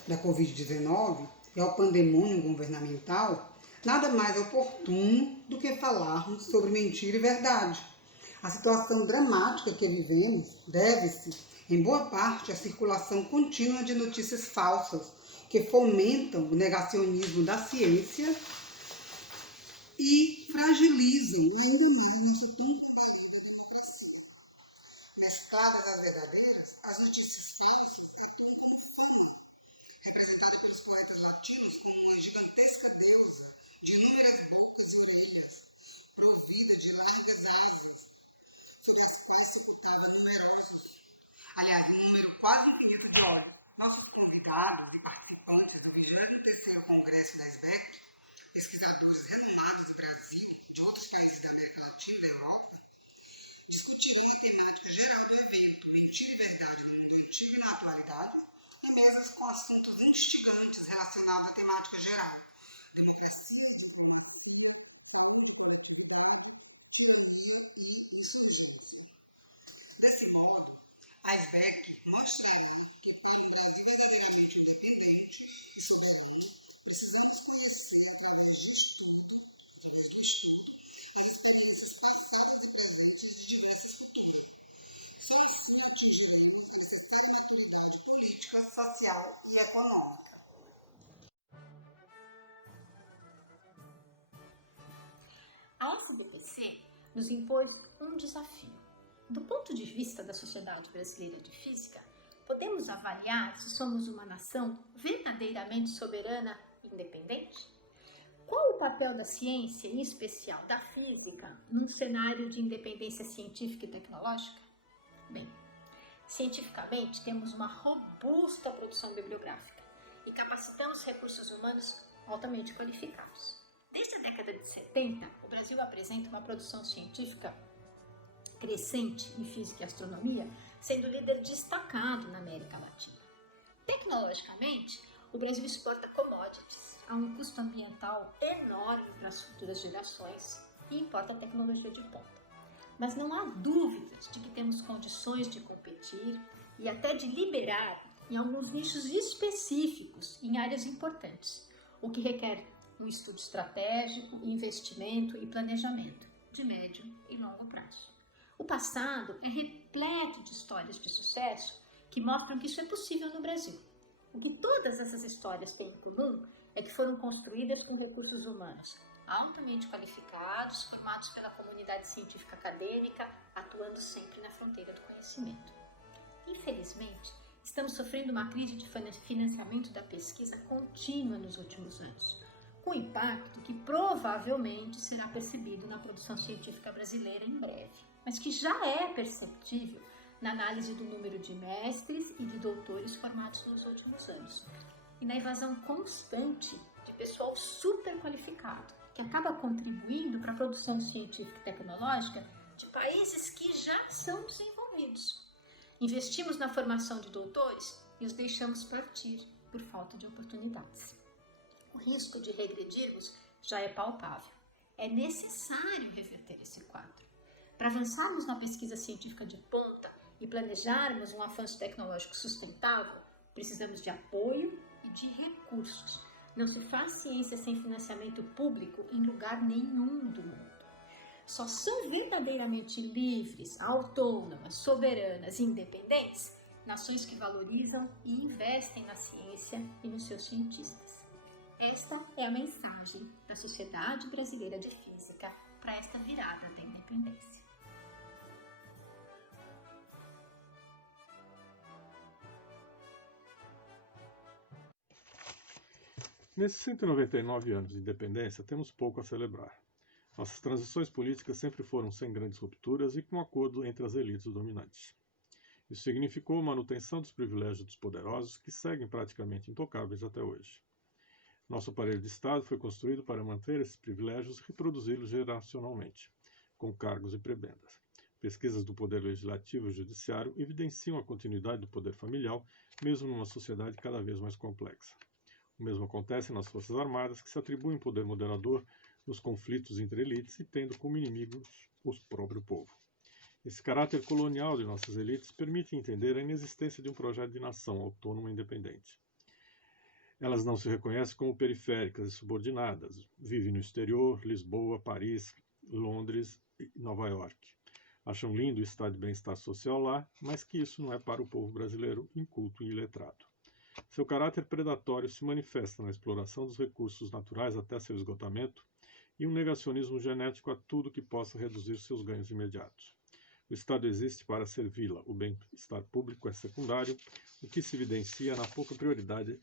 da Covid-19 e ao pandemônio governamental, nada mais oportuno do que falarmos sobre mentira e verdade. A situação dramática que vivemos deve-se, em boa parte, à circulação contínua de notícias falsas que fomentam o negacionismo da ciência e fragilizem ainda mais nosso tempo. Mescladas às verdadeiras, as notícias falsas representada pelos poetas latinos como uma gigantesca deusa de inúmeras bocas e orelhas, provida de largas asas, que se classificava numerosos. Aliás, um número quase infinito de olhos. Nossos convidados e participantes do 23º Congresso da SBEC, pesquisadores renomados do Brasil e de outros países da América Latina e da Europa, discutiram a temática geral do evento, Mentira e Verdade no Mundo Antigo e na Atualidade, e mesas com assuntos instigantes relacionados à temática geral, democracia. Desse modo, a SBEC mostra que dividir independente política, social e econômica. A SBPC nos impõe um desafio. Do ponto de vista da Sociedade Brasileira de Física, podemos avaliar se somos uma nação verdadeiramente soberana e independente? Qual o papel da ciência, em especial da física, num cenário de independência científica e tecnológica? Bem, cientificamente temos uma robusta produção bibliográfica e capacitamos recursos humanos altamente qualificados. Desde a década de 70, o Brasil apresenta uma produção científica crescente em física e astronomia, sendo líder destacado na América Latina. Tecnologicamente, o Brasil exporta commodities a um custo ambiental enorme para as futuras gerações e importa tecnologia de ponta. Mas não há dúvidas de que temos condições de competir e até de liderar em alguns nichos específicos em áreas importantes, o que requer um estudo estratégico, investimento e planejamento de médio e longo prazo. O passado é repleto de histórias de sucesso que mostram que isso é possível no Brasil. O que todas essas histórias têm em comum é que foram construídas com recursos humanos altamente qualificados, formados pela comunidade científica acadêmica, atuando sempre na fronteira do conhecimento. Infelizmente, estamos sofrendo uma crise de financiamento da pesquisa contínua nos últimos anos, com com impacto que provavelmente será percebido na produção científica brasileira em breve, mas que já é perceptível na análise do número de mestres e de doutores formados nos últimos anos, e na evasão constante de pessoal super qualificado, que acaba contribuindo para a produção científica e tecnológica de países que já são desenvolvidos. Investimos na formação de doutores e os deixamos partir por falta de oportunidades. O risco de regredirmos já é palpável. É necessário reverter esse quadro. Para avançarmos na pesquisa científica de ponta e planejarmos um avanço tecnológico sustentável, precisamos de apoio e de recursos. Não se faz ciência sem financiamento público em lugar nenhum do mundo. Só são verdadeiramente livres, autônomas, soberanas e independentes nações que valorizam e investem na ciência e nos seus cientistas. Esta é a mensagem da Sociedade Brasileira de Física para esta virada da independência. Nesses 199 anos de independência, temos pouco a celebrar. Nossas transições políticas sempre foram sem grandes rupturas e com acordo entre as elites dominantes. Isso significou a manutenção dos privilégios dos poderosos, que seguem praticamente intocáveis até hoje. Nosso aparelho de Estado foi construído para manter esses privilégios e reproduzi-los geracionalmente, com cargos e prebendas. Pesquisas do Poder Legislativo e Judiciário evidenciam a continuidade do poder familiar, mesmo numa sociedade cada vez mais complexa. O mesmo acontece nas Forças Armadas, que se atribuem poder moderador nos conflitos entre elites e tendo como inimigos o próprio povo. Esse caráter colonial de nossas elites permite entender a inexistência de um projeto de nação autônoma e independente. Elas não se reconhecem como periféricas e subordinadas. Vivem no exterior, Lisboa, Paris, Londres e Nova York. Acham lindo o estado de bem-estar social lá, mas que isso não é para o povo brasileiro inculto e iletrado. Seu caráter predatório se manifesta na exploração dos recursos naturais até seu esgotamento e um negacionismo genético a tudo que possa reduzir seus ganhos imediatos. O Estado existe para servi-la, o bem-estar público é secundário, o que se evidencia na pouca prioridade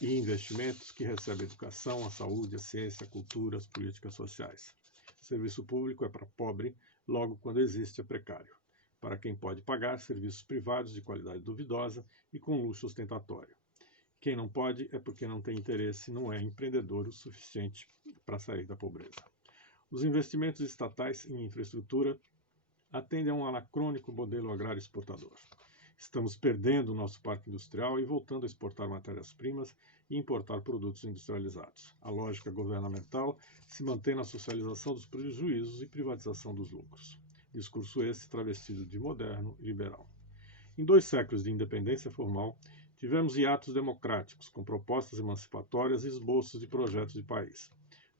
e investimentos que recebe a educação, a saúde, a ciência, a cultura, as políticas sociais. O serviço público é para pobre, logo quando existe é precário. Para quem pode pagar serviços privados de qualidade duvidosa e com luxo ostentatório. Quem não pode é porque não tem interesse, não é empreendedor o suficiente para sair da pobreza. Os investimentos estatais em infraestrutura atendem a um anacrônico modelo agrário exportador. Estamos perdendo o nosso parque industrial e voltando a exportar matérias-primas e importar produtos industrializados. A lógica governamental se mantém na socialização dos prejuízos e privatização dos lucros. Discurso esse travestido de moderno e liberal. Em 2 séculos de independência formal, tivemos hiatos democráticos, com propostas emancipatórias e esboços de projetos de país,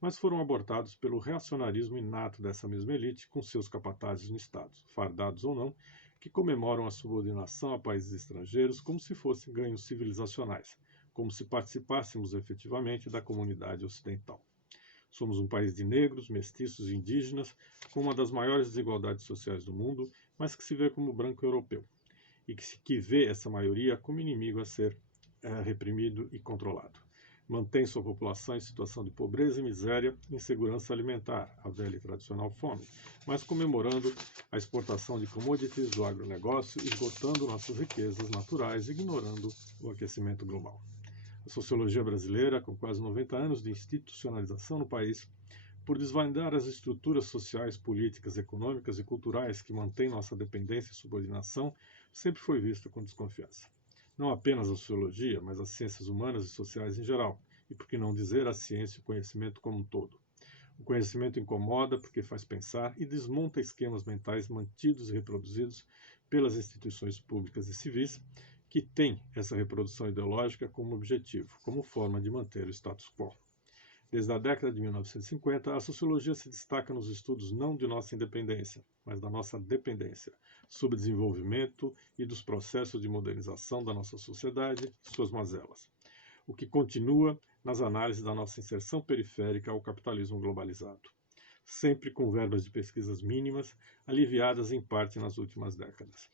mas foram abortados pelo reacionarismo inato dessa mesma elite, com seus capatazes no Estado, fardados ou não, que comemoram a subordinação a países estrangeiros como se fossem ganhos civilizacionais, como se participássemos efetivamente da comunidade ocidental. Somos um país de negros, mestiços e indígenas, com uma das maiores desigualdades sociais do mundo, mas que se vê como branco europeu, e que vê essa maioria como inimigo a ser reprimido e controlado. Mantém sua população em situação de pobreza e miséria, insegurança alimentar, a velha e tradicional fome, mas comemorando a exportação de commodities do agronegócio, esgotando nossas riquezas naturais, ignorando o aquecimento global. A sociologia brasileira, com quase 90 anos de institucionalização no país, por desvendar as estruturas sociais, políticas, econômicas e culturais que mantêm nossa dependência e subordinação, sempre foi vista com desconfiança. Não apenas a sociologia, mas as ciências humanas e sociais em geral, e por que não dizer a ciência e o conhecimento como um todo. O conhecimento incomoda porque faz pensar e desmonta esquemas mentais mantidos e reproduzidos pelas instituições públicas e civis, que têm essa reprodução ideológica como objetivo, como forma de manter o status quo. Desde a década de 1950, a sociologia se destaca nos estudos não de nossa independência, mas da nossa dependência, subdesenvolvimento e dos processos de modernização da nossa sociedade e suas mazelas, o que continua nas análises da nossa inserção periférica ao capitalismo globalizado, sempre com verbas de pesquisas mínimas, aliviadas em parte nas últimas décadas.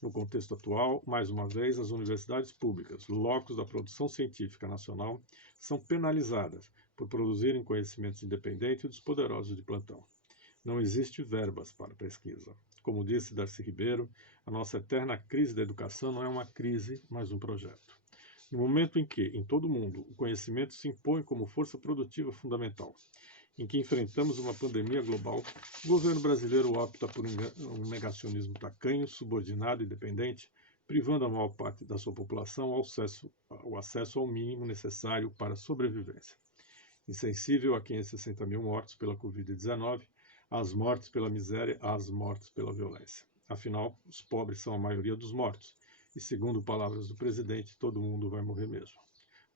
No contexto atual, mais uma vez, as universidades públicas, locus da produção científica nacional, são penalizadas por produzirem conhecimentos independentes dos poderosos de plantão. Não existe verbas para pesquisa. Como disse Darcy Ribeiro, a nossa eterna crise da educação não é uma crise, mas um projeto. No momento em que, em todo o mundo, o conhecimento se impõe como força produtiva fundamental, em que enfrentamos uma pandemia global, o governo brasileiro opta por um negacionismo tacanho, subordinado e dependente, privando a maior parte da sua população ao acesso ao mínimo necessário para a sobrevivência. Insensível a 560 mil mortos pela Covid-19, às mortes pela miséria, às mortes pela violência. Afinal, os pobres são a maioria dos mortos, e segundo palavras do presidente, todo mundo vai morrer mesmo.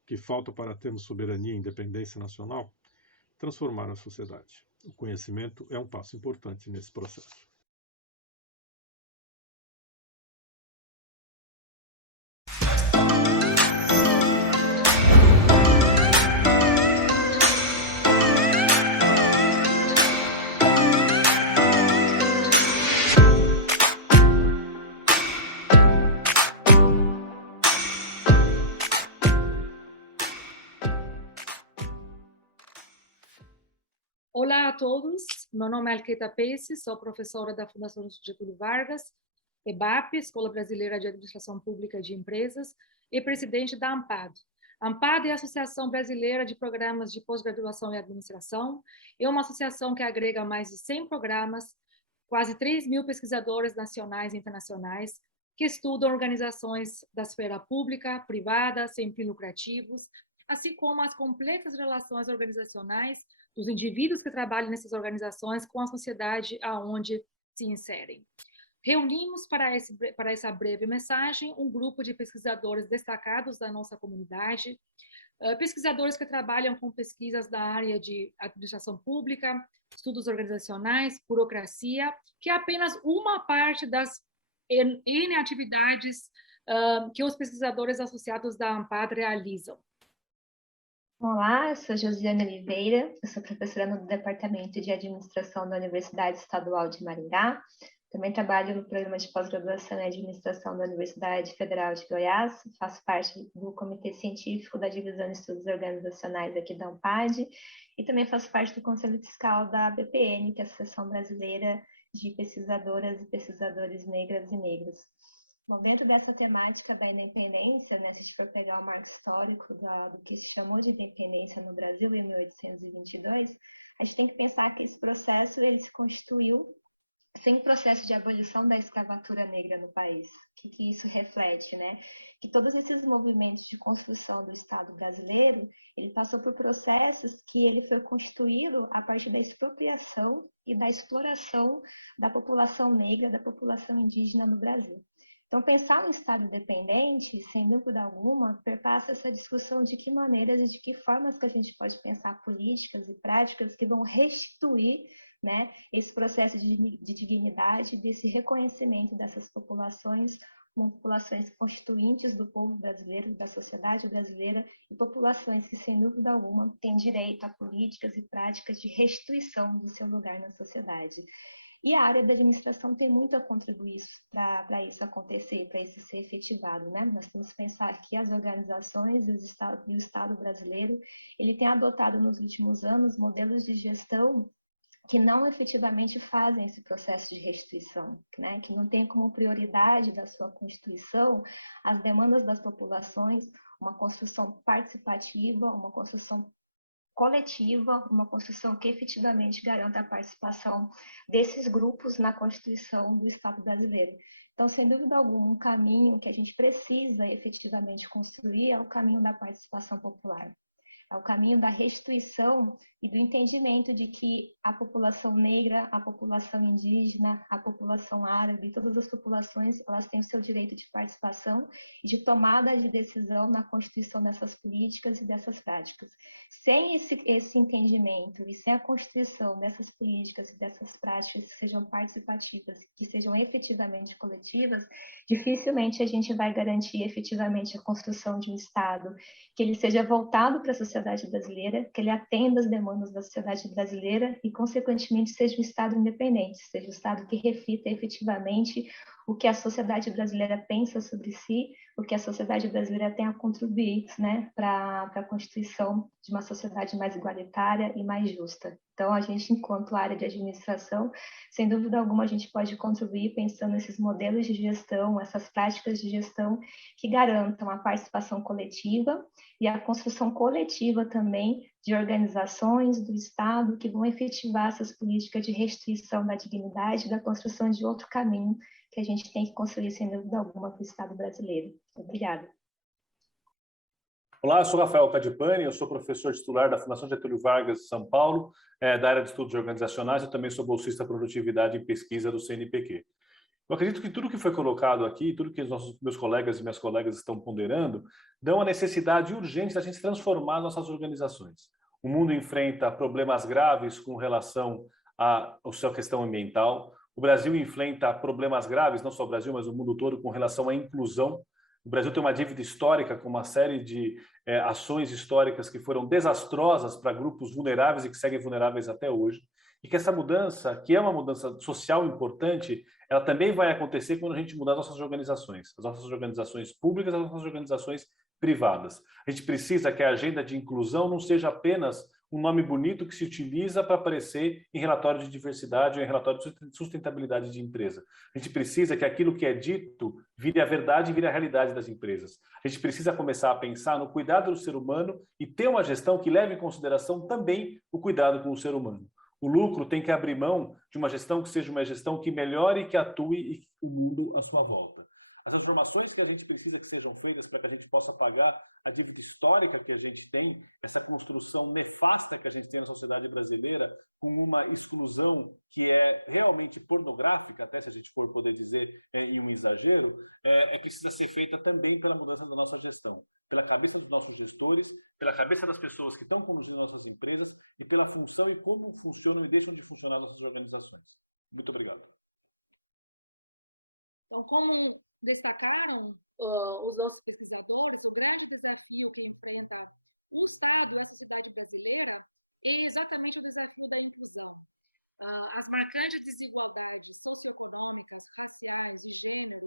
O que falta para termos soberania e independência nacional? Transformar a sociedade. O conhecimento é um passo importante nesse processo. Olá a todos, meu nome é Alqueta Peixe, sou professora da Fundação Getúlio Vargas, EBAP, Escola Brasileira de Administração Pública de Empresas, e presidente da AMPAD. A AMPAD é a Associação Brasileira de Programas de Pós-Graduação em Administração, é uma associação que agrega mais de 100 programas, quase 3 mil pesquisadores nacionais e internacionais, que estudam organizações da esfera pública, privada, sem fins lucrativos, assim como as complexas relações organizacionais dos indivíduos que trabalham nessas organizações com a sociedade aonde se inserem. Reunimos para essa breve mensagem um grupo de pesquisadores destacados da nossa comunidade, pesquisadores que trabalham com pesquisas da área de administração pública, estudos organizacionais, burocracia, que é apenas uma parte das N atividades que os pesquisadores associados da AMPAD realizam. Olá, eu sou Josiane Oliveira, eu sou professora no Departamento de Administração da Universidade Estadual de Maringá, também trabalho no programa de pós-graduação em Administração da Universidade Federal de Goiás, faço parte do Comitê Científico da Divisão de Estudos Organizacionais aqui da AMPAD e também faço parte do Conselho Fiscal da BPN, que é a Associação Brasileira de Pesquisadoras e Pesquisadores Negras e Negros. Bom, dentro dessa temática da independência, né, se a gente for pegar o marco histórico do que se chamou de independência no Brasil em 1822, a gente tem que pensar que esse processo ele se constituiu sem o processo de abolição da escravatura negra no país. O que isso reflete, né? Que todos esses movimentos de construção do Estado brasileiro, ele passou por processos que ele foi constituído a partir da expropriação e da exploração da população negra, da população indígena no Brasil. Então, pensar um Estado independente, sem dúvida alguma, perpassa essa discussão de que maneiras e de que formas que a gente pode pensar políticas e práticas que vão restituir, né, esse processo de dignidade, desse reconhecimento dessas populações, como populações constituintes do povo brasileiro, da sociedade brasileira, e populações que, sem dúvida alguma, têm direito a políticas e práticas de restituição do seu lugar na sociedade. E a área da administração tem muito a contribuir para isso acontecer, para isso ser efetivado, né? Nós temos que pensar que as organizações e o Estado brasileiro, ele tem adotado nos últimos anos modelos de gestão que não efetivamente fazem esse processo de restituição, né? Que não tem como prioridade da sua constituição as demandas das populações, uma construção participativa, uma construção coletiva, uma construção que efetivamente garanta a participação desses grupos na constituição do Estado brasileiro. Então, sem dúvida alguma, um caminho que a gente precisa efetivamente construir é o caminho da participação popular. É o caminho da restituição e do entendimento de que a população negra, a população indígena, a população árabe, todas as populações, elas têm o seu direito de participação e de tomada de decisão na constituição dessas políticas e dessas práticas. Sem esse entendimento e sem a constituição dessas políticas e dessas práticas que sejam participativas, que sejam efetivamente coletivas, dificilmente a gente vai garantir efetivamente a construção de um Estado que ele seja voltado para a sociedade brasileira, que ele atenda as demandas da sociedade brasileira e, consequentemente, seja um Estado independente, seja um Estado que reflita efetivamente o que a sociedade brasileira pensa sobre si, o que a sociedade brasileira tem a contribuir, né, para a constituição de uma sociedade mais igualitária e mais justa. Então, a gente, enquanto área de administração, sem dúvida alguma, a gente pode contribuir pensando nesses modelos de gestão, essas práticas de gestão que garantam a participação coletiva e a construção coletiva também de organizações do Estado que vão efetivar essas políticas de restrição da dignidade e da construção de outro caminho que a gente tem que construir, sem dúvida alguma, para o Estado brasileiro. Obrigada. Olá, eu sou Rafael Cadipani, eu sou professor titular da Fundação Getúlio Vargas de São Paulo, da área de estudos organizacionais, eu também sou bolsista produtividade e pesquisa do CNPq. Eu acredito que tudo que foi colocado aqui, tudo que os meus colegas e minhas colegas estão ponderando, dão a necessidade urgente da gente transformar nossas organizações. O mundo enfrenta problemas graves com relação à sua questão ambiental. O Brasil enfrenta problemas graves, não só o Brasil, mas o mundo todo, com relação à inclusão. O Brasil tem uma dívida histórica com uma série de ações históricas que foram desastrosas para grupos vulneráveis e que seguem vulneráveis até hoje. E que essa mudança, que é uma mudança social importante, ela também vai acontecer quando a gente mudar as nossas organizações públicas, as nossas organizações privadas. A gente precisa que a agenda de inclusão não seja apenas um nome bonito que se utiliza para aparecer em relatório de diversidade ou em relatório de sustentabilidade de empresa. A gente precisa que aquilo que é dito vire a verdade e vire a realidade das empresas. A gente precisa começar a pensar no cuidado do ser humano e ter uma gestão que leve em consideração também o cuidado com o ser humano. O lucro tem que abrir mão de uma gestão que seja uma gestão que melhore e que atue o mundo à sua volta. As transformações que a gente precisa que sejam feitas para que a gente possa pagar a dívida histórica que a gente tem, essa construção nefasta que a gente tem na sociedade brasileira, com uma exclusão que é realmente pornográfica, até se a gente for poder dizer em um exagero, precisa ser feita também pela mudança da nossa gestão, pela cabeça dos nossos gestores, pela cabeça das pessoas que estão conduzindo nossas empresas e pela função e como funcionam e deixam de funcionar nossas organizações. Muito obrigado. Então, como destacaram os nossos pesquisadores, o grande desafio que enfrenta o Estado e a sociedade brasileira é exatamente o desafio da inclusão. As marcantes desigualdades socioeconômicas, raciais e gênero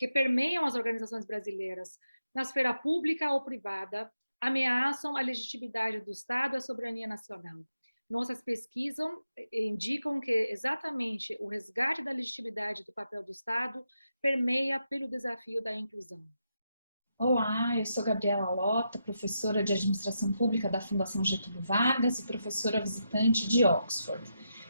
que permeiam as organizações brasileiras, na esfera pública ou privada, ameaçam a legitimidade do Estado e a soberania nacional. Nossas pesquisas indicam que exatamente o resgate da legitimidade do papel do Estado permeia pelo desafio da inclusão. Olá, eu sou Gabriela Lota, professora de Administração Pública da Fundação Getúlio Vargas e professora visitante de Oxford.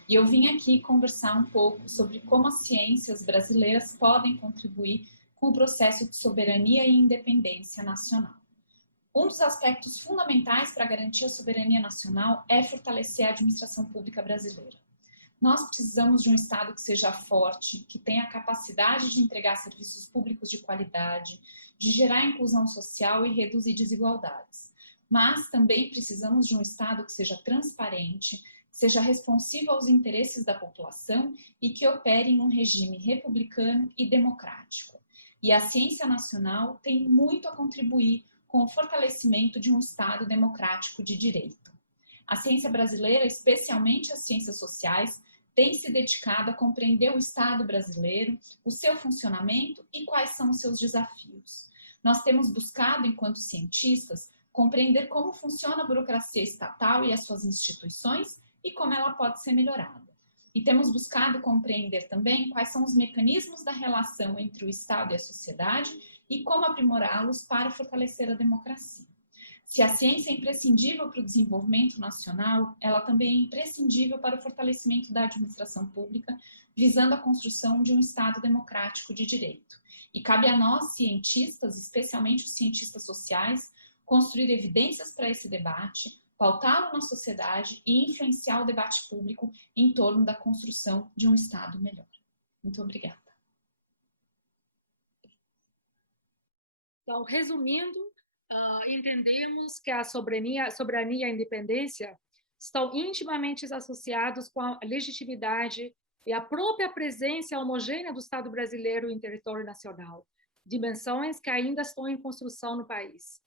E eu vim aqui conversar um pouco sobre como as ciências brasileiras podem contribuir com o processo de soberania e independência nacional. Um dos aspectos fundamentais para garantir a soberania nacional é fortalecer a administração pública brasileira. Nós precisamos de um Estado que seja forte, que tenha a capacidade de entregar serviços públicos de qualidade, de gerar inclusão social e reduzir desigualdades. Mas também precisamos de um Estado que seja transparente, que seja responsivo aos interesses da população e que opere em um regime republicano e democrático. E a ciência nacional tem muito a contribuir com o fortalecimento de um Estado democrático de direito. A ciência brasileira, especialmente as ciências sociais, tem se dedicado a compreender o Estado brasileiro, o seu funcionamento e quais são os seus desafios. Nós temos buscado, enquanto cientistas, compreender como funciona a burocracia estatal e as suas instituições e como ela pode ser melhorada. E temos buscado compreender também quais são os mecanismos da relação entre o Estado e a sociedade e como aprimorá-los para fortalecer a democracia. Se a ciência é imprescindível para o desenvolvimento nacional, ela também é imprescindível para o fortalecimento da administração pública, visando a construção de um Estado democrático de direito. E cabe a nós, cientistas, especialmente os cientistas sociais, construir evidências para esse debate, pautá-lo na sociedade e influenciar o debate público em torno da construção de um Estado melhor. Muito obrigada. Então, resumindo, entendemos que a soberania e a independência estão intimamente associados com a legitimidade e a própria presença homogênea do Estado brasileiro em território nacional, dimensões que ainda estão em construção no país.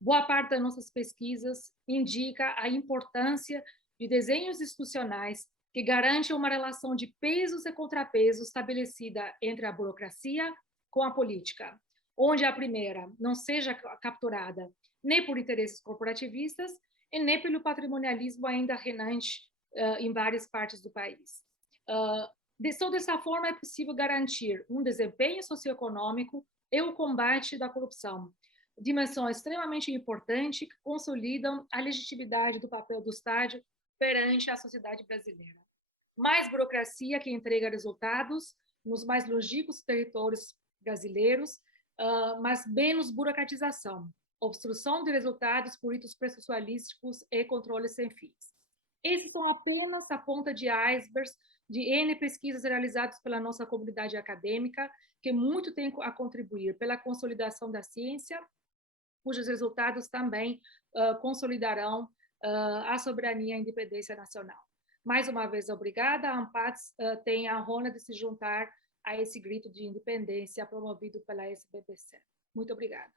Boa parte das nossas pesquisas indica a importância de desenhos institucionais que garante uma relação de pesos e contrapesos estabelecida entre a burocracia com a política, onde a primeira não seja capturada nem por interesses corporativistas e nem pelo patrimonialismo ainda reinante em várias partes do país. Só dessa forma é possível garantir um desempenho socioeconômico e o combate da corrupção, dimensão extremamente importante que consolidam a legitimidade do papel do Estado perante a sociedade brasileira. Mais burocracia que entrega resultados nos mais longínquos territórios brasileiros, mas menos burocratização, obstrução de resultados por ritos processualísticos e controles sem fins. Esses são apenas a ponta de icebergs de N pesquisas realizadas pela nossa comunidade acadêmica, que muito tem a contribuir pela consolidação da ciência, cujos resultados também consolidarão a soberania e a independência nacional. Mais uma vez, obrigada. A ANPADS tem a honra de se juntar a esse grito de independência promovido pela SBPC. Muito obrigada.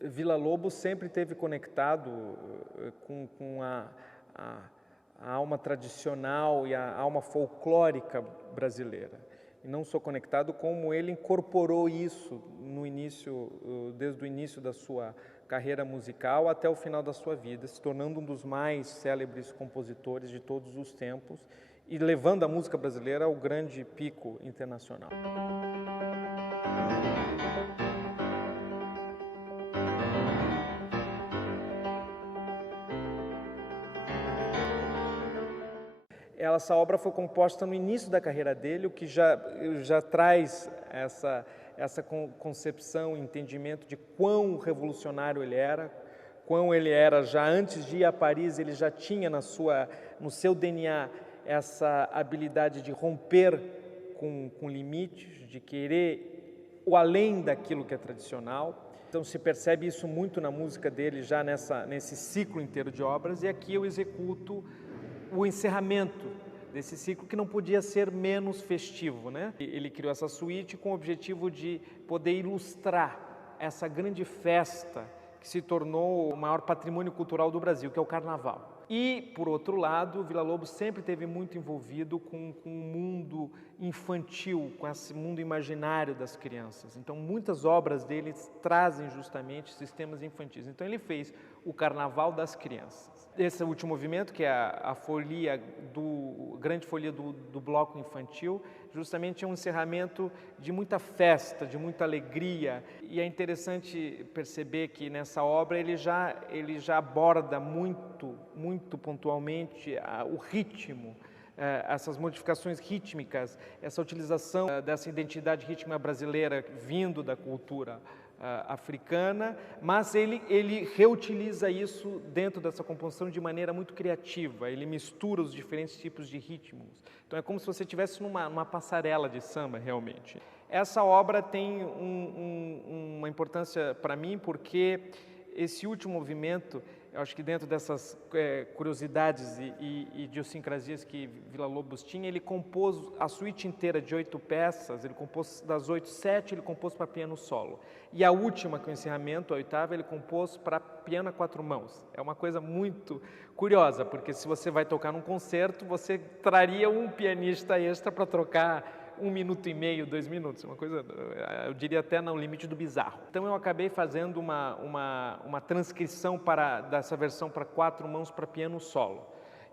Villa-Lobos sempre esteve conectado com a alma tradicional e a alma folclórica brasileira. E não só conectado, como ele incorporou isso no início, desde o início da sua carreira musical até o final da sua vida, se tornando um dos mais célebres compositores de todos os tempos e levando a música brasileira ao grande pico internacional. Essa obra foi composta no início da carreira dele, o que já traz essa concepção, entendimento de quão revolucionário ele era já antes de ir a Paris, ele já tinha no seu DNA essa habilidade de romper com limites, de querer o além daquilo que é tradicional. Então se percebe isso muito na música dele, já nesse ciclo inteiro de obras, e aqui eu executo o encerramento desse ciclo, que não podia ser menos festivo, né? Ele criou essa suíte com o objetivo de poder ilustrar essa grande festa que se tornou o maior patrimônio cultural do Brasil, que é o Carnaval. E, por outro lado, o Villa-Lobos sempre esteve muito envolvido com o mundo infantil, com esse mundo imaginário das crianças. Então, muitas obras dele trazem justamente sistemas infantis. Então, ele fez o Carnaval das Crianças. Esse último movimento, que é a grande folia do bloco infantil, justamente é um encerramento de muita festa, de muita alegria. E é interessante perceber que nessa obra ele já aborda muito pontualmente o ritmo, essas modificações rítmicas, essa utilização dessa identidade rítmica brasileira vindo da cultura africana, mas ele reutiliza isso dentro dessa composição de maneira muito criativa. Ele mistura os diferentes tipos de ritmos. Então é como se você estivesse numa passarela de samba, realmente. Essa obra tem uma importância para mim, porque esse último movimento, eu acho que dentro dessas curiosidades e idiosincrasias que Villa-Lobos tinha, ele compôs a suíte inteira de 8 peças, ele compôs das 8, 7 ele compôs para piano solo. E a última, que é o encerramento, a 8ª, ele compôs para piano a 4 mãos. É uma coisa muito curiosa, porque se você vai tocar num concerto, você traria um pianista extra para trocar 1 minuto e meio, 2 minutos, uma coisa, eu diria até no limite do bizarro. Então eu acabei fazendo uma transcrição dessa versão para 4 mãos para piano solo,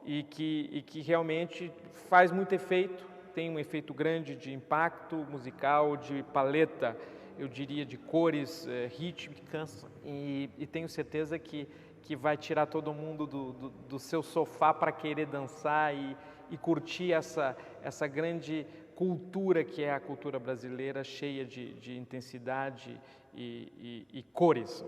e que realmente faz muito efeito, tem um efeito grande de impacto musical, de paleta, eu diria, de cores rítmicas, e tenho certeza que vai tirar todo mundo do seu sofá para querer dançar e curtir essa grande cultura que é a cultura brasileira, cheia de intensidade e cores.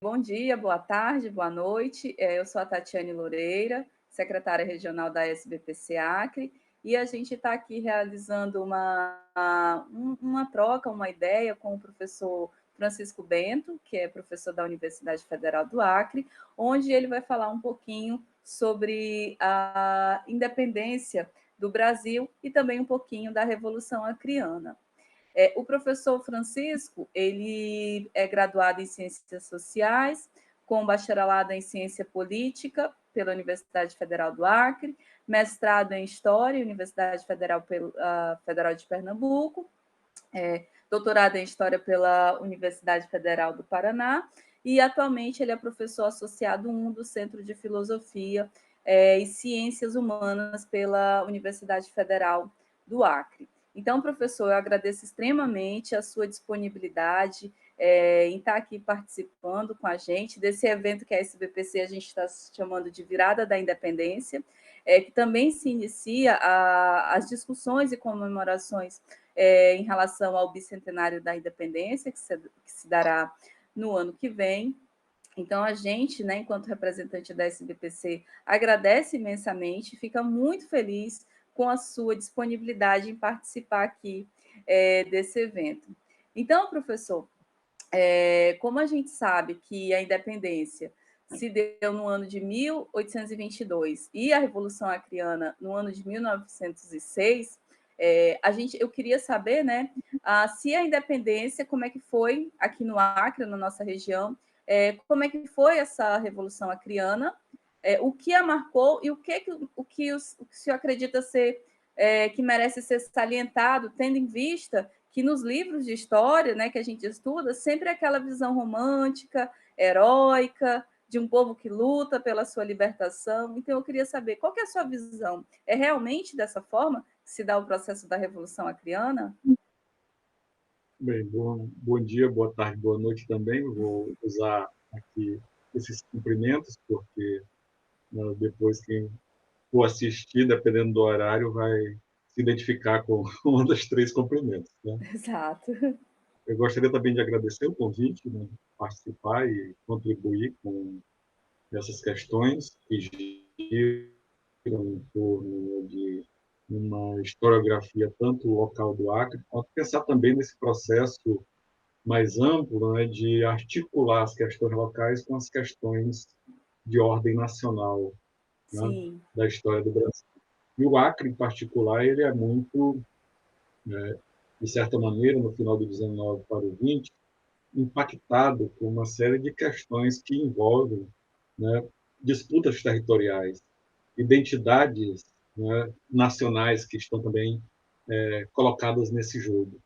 Bom dia, boa tarde, boa noite. Eu sou a Tatiane Loureira, secretária regional da SBPC Acre, e a gente está aqui realizando uma troca, uma ideia com o professor Francisco Bento, que é professor da Universidade Federal do Acre, onde ele vai falar um pouquinho sobre a independência do Brasil e também um pouquinho da Revolução Acreana. O professor Francisco, ele é graduado em Ciências Sociais, com bacharelado em Ciência Política pela Universidade Federal do Acre, mestrado em História, Universidade Federal de Pernambuco, doutorado em História pela Universidade Federal do Paraná, e atualmente ele é professor associado 1 do Centro de Filosofia e Ciências Humanas pela Universidade Federal do Acre. Então, professor, eu agradeço extremamente a sua disponibilidade em estar aqui participando com a gente desse evento que a SBPC a gente está chamando de Virada da Independência, que também se inicia as discussões e comemorações em relação ao bicentenário da independência, que se dará no ano que vem. Então, a gente, né, enquanto representante da SBPC, agradece imensamente, fica muito feliz com a sua disponibilidade em participar aqui desse evento. Então, professor, como a gente sabe que a independência se deu no ano de 1822 e a Revolução Acreana no ano de 1906, eu queria saber, né, se a independência, como é que foi aqui no Acre, na nossa região, como é que foi essa Revolução Acreana, o que a marcou e o que o senhor acredita ser que merece ser salientado, tendo em vista que nos livros de história, né, que a gente estuda, sempre é aquela visão romântica, heróica, de um povo que luta pela sua libertação. Então, eu queria saber, qual que é a sua visão? É realmente dessa forma que se dá o processo da Revolução Acreana? Bem, bom dia, boa tarde, boa noite também. Eu vou usar aqui esses cumprimentos, porque depois quem for assistir, dependendo do horário, vai se identificar com um dos 3 cumprimentos. Né? Exato. Eu gostaria também de agradecer o convite, né, participar e contribuir com essas questões que giram em torno de uma historiografia tanto local do Acre, quanto pensar também nesse processo mais amplo, né, de articular as questões locais com as questões de ordem nacional, né, da história do Brasil. E o Acre, em particular, ele é muito, de certa maneira, no final do 19 para o 20, impactado por uma série de questões que envolvem, né, disputas territoriais, identidades, né, nacionais que estão também colocadas nesse jogo.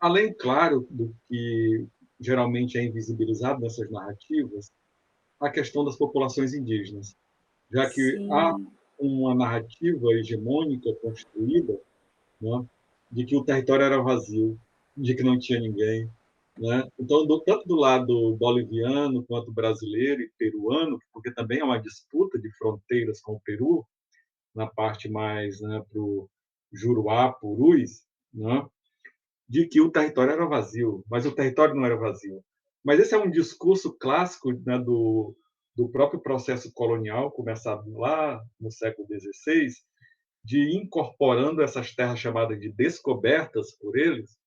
Além, claro, do que geralmente é invisibilizado nessas narrativas, a questão das populações indígenas, já que há uma narrativa hegemônica construída, né, de que o território era vazio, de que não tinha ninguém. Né? Então, tanto do lado boliviano quanto brasileiro e peruano, porque também é uma disputa de fronteiras com o Peru, na parte mais, né, para o Juruá, Purus, né, de que o território era vazio, mas o território não era vazio. Mas esse é um discurso clássico, né, do próprio processo colonial, começado lá no século XVI, de ir incorporando essas terras chamadas de descobertas por eles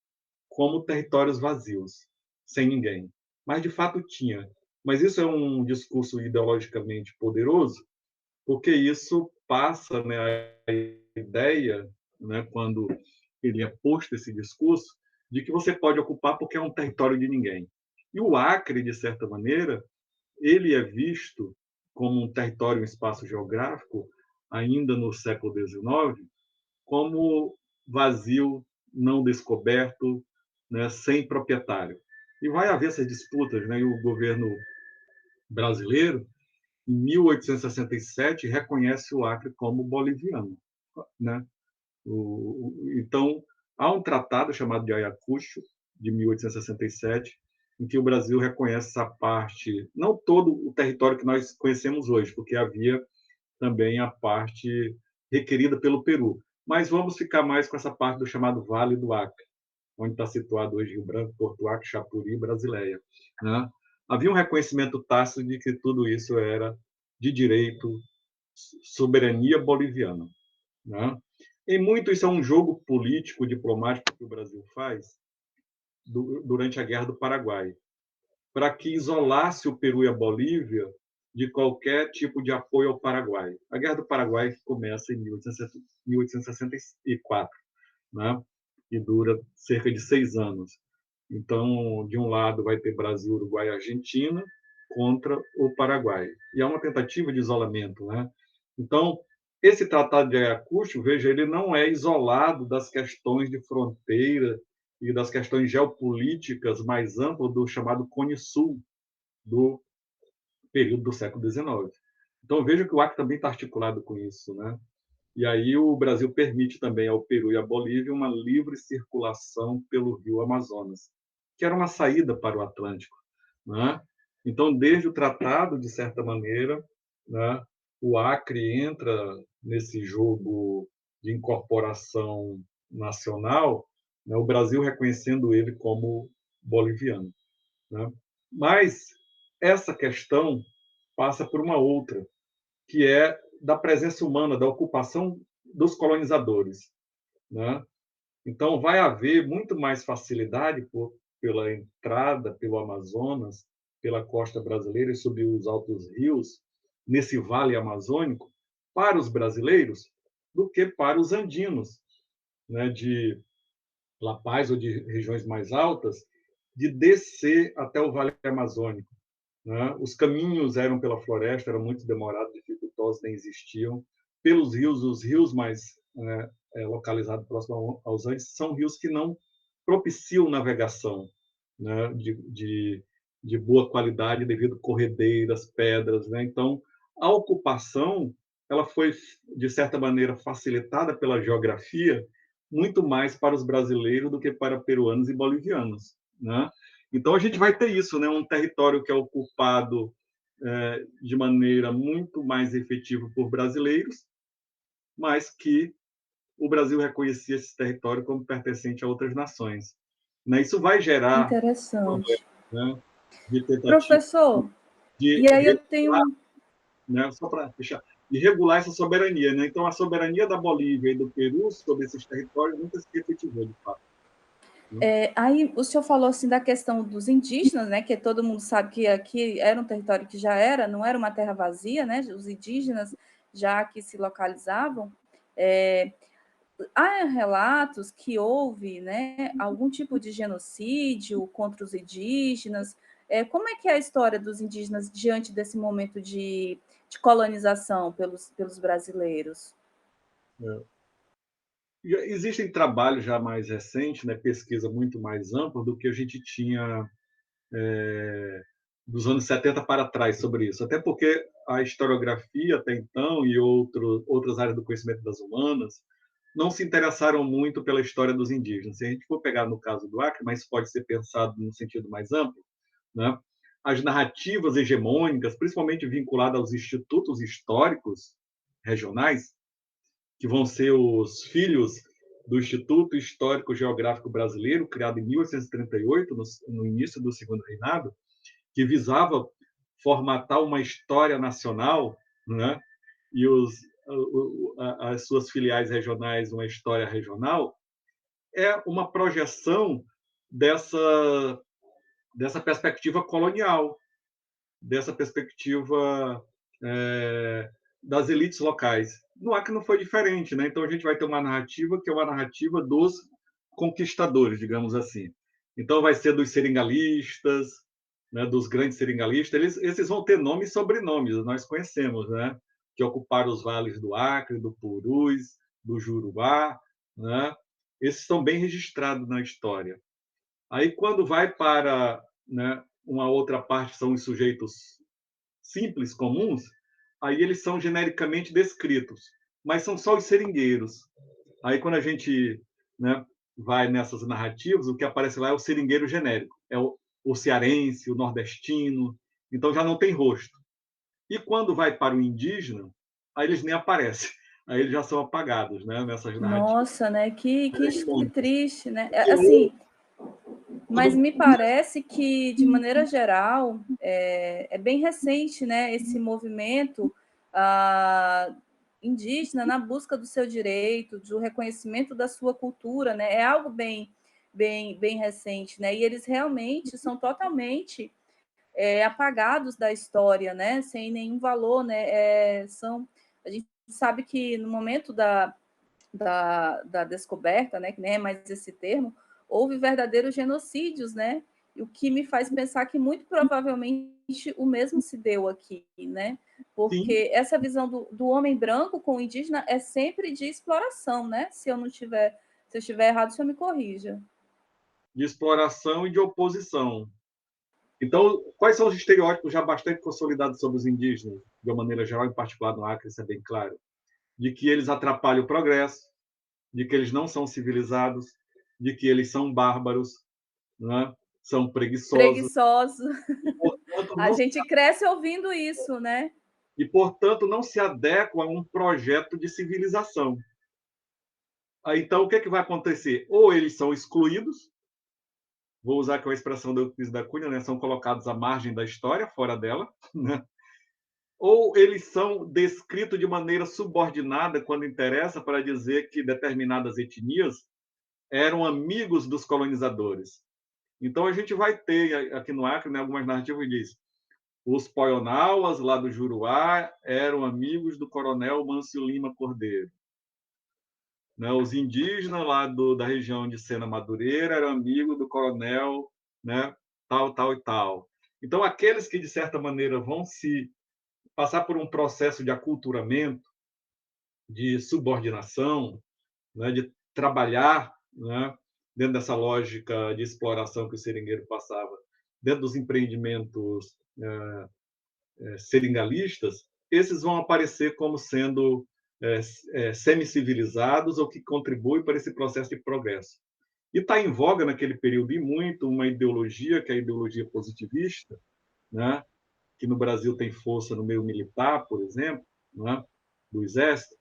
como territórios vazios, sem ninguém. Mas, de fato, tinha. Mas isso é um discurso ideologicamente poderoso, porque isso passa, né, a ideia, né, quando ele é posto esse discurso, de que você pode ocupar porque é um território de ninguém. E o Acre, de certa maneira, ele é visto como um território, um espaço geográfico, ainda no século XIX, como vazio, não descoberto, né, sem proprietário. E vai haver essas disputas, né? E o governo brasileiro, em 1867, reconhece o Acre como boliviano, né? Então, há um tratado chamado de Ayacucho, de 1867, em que o Brasil reconhece essa parte, não todo o território que nós conhecemos hoje, porque havia também a parte requerida pelo Peru. Mas vamos ficar mais com essa parte do chamado Vale do Acre, onde está situado hoje Rio Branco, Porto Acre, Chapuri e Brasileia. Né? havia um reconhecimento tácito de que tudo isso era de direito, soberania boliviana, né? Em muito, isso é um jogo político, diplomático que o Brasil faz durante a Guerra do Paraguai, para que isolasse o Peru e a Bolívia de qualquer tipo de apoio ao Paraguai. A Guerra do Paraguai começa em 1864, né? E dura cerca de 6 anos. Então, de um lado vai ter Brasil, Uruguai e Argentina contra o Paraguai. E é uma tentativa de isolamento, né? Então, esse Tratado de Ayacucho, veja, ele não é isolado das questões de fronteira e das questões geopolíticas mais amplas do chamado Cone Sul do período do século XIX. Então, veja que o Acre também está articulado com isso, né? E aí o Brasil permite também ao Peru e à Bolívia uma livre circulação pelo rio Amazonas, que era uma saída para o Atlântico, né? Então, desde o tratado, de certa maneira, né, o Acre entra nesse jogo de incorporação nacional, né, o Brasil reconhecendo ele como boliviano, né? Mas essa questão passa por uma outra, que é da presença humana, da ocupação dos colonizadores, né? Então, vai haver muito mais facilidade pela entrada pelo Amazonas, pela costa brasileira e sob os altos rios, nesse vale amazônico, para os brasileiros, do que para os andinos, né, de La Paz ou de regiões mais altas, de descer até o vale amazônico, né? Os caminhos eram pela floresta, eram muito demorados, dificultosos, nem existiam. Pelos rios, os rios mais localizados próximos aos Andes são rios que não propiciam navegação, né, de boa qualidade devido a corredeiras, pedras, né? Então, a ocupação ela foi, de certa maneira, facilitada pela geografia muito mais para os brasileiros do que para peruanos e bolivianos, né? Então, a gente vai ter isso, né? Um território que é ocupado de maneira muito mais efetiva por brasileiros, mas que o Brasil reconhecia esse território como pertencente a outras nações, né? Isso vai gerar Interessante. né, de tentativa Professor, de e aí eu regular, tenho... né, só para fechar, de regular essa soberania, né? Então, a soberania da Bolívia e do Peru sobre esses territórios nunca se efetivou, de fato. Aí o senhor falou assim da questão dos indígenas, né? Que todo mundo sabe que aqui era um território que já não era uma terra vazia, né? Os indígenas já aqui se localizavam. Há relatos que houve, né, algum tipo de genocídio contra os indígenas. Como é que é a história dos indígenas diante desse momento de colonização pelos brasileiros? Existem trabalhos já mais recentes, né, pesquisa muito mais ampla do que a gente tinha dos anos 70 para trás sobre isso. Até porque a historiografia até então e outras áreas do conhecimento das humanas não se interessaram muito pela história dos indígenas. Se a gente for pegar no caso do Acre, mas pode ser pensado num sentido mais amplo, né? As narrativas hegemônicas, principalmente vinculadas aos institutos históricos regionais, que vão ser os filhos do Instituto Histórico Geográfico Brasileiro, criado em 1838, no início do Segundo Reinado, que visava formatar uma história nacional, né? E as suas filiais regionais, uma história regional, é uma projeção dessa perspectiva colonial, dessa perspectiva das elites locais. No Acre não foi diferente, né? Então a gente vai ter uma narrativa que é uma narrativa dos conquistadores, digamos assim. Então vai ser dos seringalistas, né, dos grandes seringalistas. Esses vão ter nomes e sobrenomes, nós conhecemos, né? Que ocuparam os vales do Acre, do Purus, do Jurubá, né? Esses estão bem registrados na história. Aí, quando vai para, né, uma outra parte, são os sujeitos simples, comuns, aí eles são genericamente descritos, mas são só os seringueiros. Aí, quando a gente, né, vai nessas narrativas, o que aparece lá é o seringueiro genérico, é o cearense, o nordestino, então já não tem rosto. E quando vai para o indígena, aí eles nem aparecem, aí eles já são apagados, né, nessas narrativas. Nossa, né? Que triste, né? Assim, Mas me parece que, de maneira geral, é bem recente, né, esse movimento indígena na busca do seu direito, do reconhecimento da sua cultura, né? É algo bem recente, né? E eles realmente são totalmente apagados da história, né? Sem nenhum valor, né? A gente sabe que no momento da descoberta, né? Que nem é mais esse termo, houve verdadeiros genocídios, né? O que me faz pensar que muito provavelmente o mesmo se deu aqui, né? Porque essa visão do homem branco com o indígena é sempre de exploração, né? Se eu estiver errado, o senhor me corrija. De exploração e de oposição. Então, quais são os estereótipos já bastante consolidados sobre os indígenas, de uma maneira geral, em particular no Acre, isso é bem claro? De que eles atrapalham o progresso, de que eles não são civilizados, de que eles são bárbaros, né? São preguiçosos. A gente cresce ouvindo isso, né? E, portanto, não se adequam a um projeto de civilização. Então, o que vai acontecer? Ou eles são excluídos, vou usar aqui a expressão do Euclides da Cunha, né? São colocados à margem da história, fora dela, né? Ou eles são descritos de maneira subordinada, quando interessa, para dizer que determinadas etnias eram amigos dos colonizadores. Então, a gente vai ter aqui no Acre, né, algumas narrativas que dizem os Poionauas, lá do Juruá, eram amigos do coronel Mâncio Lima Cordeiro. Né, os indígenas lá da região de Sena Madureira eram amigos do coronel, né, tal, tal e tal. Então, aqueles que, de certa maneira, vão se passar por um processo de aculturamento, de subordinação, né, de trabalhar, né, dentro dessa lógica de exploração que o seringueiro passava, dentro dos empreendimentos seringalistas, esses vão aparecer como sendo semi-civilizados ou que contribuem para esse processo de progresso. E está em voga naquele período e muito uma ideologia, que é a ideologia positivista, né, que no Brasil tem força no meio militar, por exemplo, né, do Exército,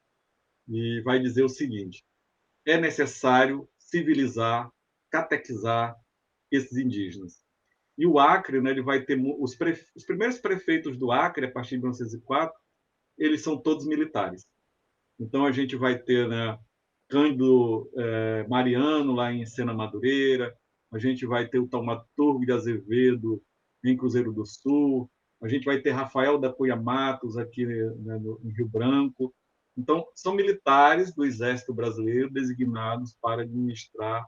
e vai dizer o seguinte: é necessário civilizar, catequizar esses indígenas. E o Acre, né, ele vai ter os primeiros prefeitos do Acre, a partir de 1904, eles são todos militares. Então, a gente vai ter, né, Cândido Mariano, lá em Sena Madureira, a gente vai ter o Taumaturgo de Azevedo, em Cruzeiro do Sul, a gente vai ter Rafael da Cunha Matos, aqui, né, em Rio Branco. Então, são militares do Exército Brasileiro designados para administrar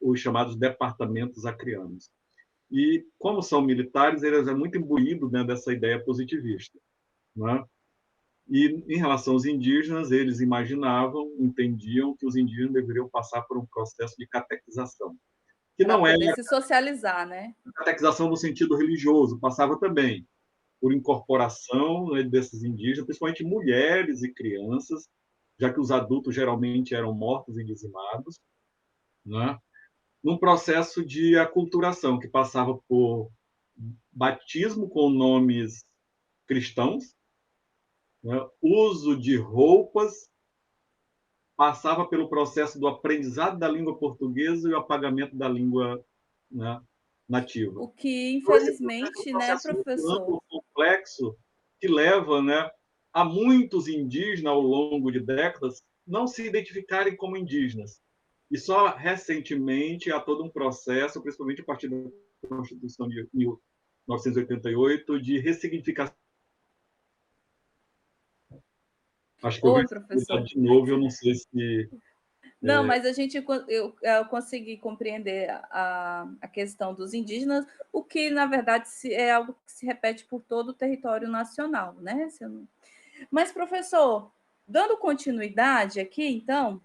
os chamados departamentos acreanos. E, como são militares, eles é muito imbuído dentro dessa ideia positivista, né? E, em relação aos indígenas, eles imaginavam, entendiam que os indígenas deveriam passar por um processo de catequização. Que para não é poder se socializar, né? Catequização no sentido religioso, passava também por incorporação, né, desses indígenas, principalmente mulheres e crianças, já que os adultos geralmente eram mortos e dizimados, né? Num processo de aculturação que passava por batismo com nomes cristãos, né? Uso de roupas, passava pelo processo do aprendizado da língua portuguesa e o apagamento da língua, né, nativa. O que, infelizmente, né, professor? Um complexo que leva, né, a muitos indígenas, ao longo de décadas, não se identificarem como indígenas. E só recentemente há todo um processo, principalmente a partir da Constituição de 1988, de ressignificação. Acho que eu vou de novo, eu não sei se... Não, mas eu consegui compreender a questão dos indígenas, o que, na verdade, é algo que se repete por todo o território nacional, né? Mas, professor, dando continuidade aqui, então,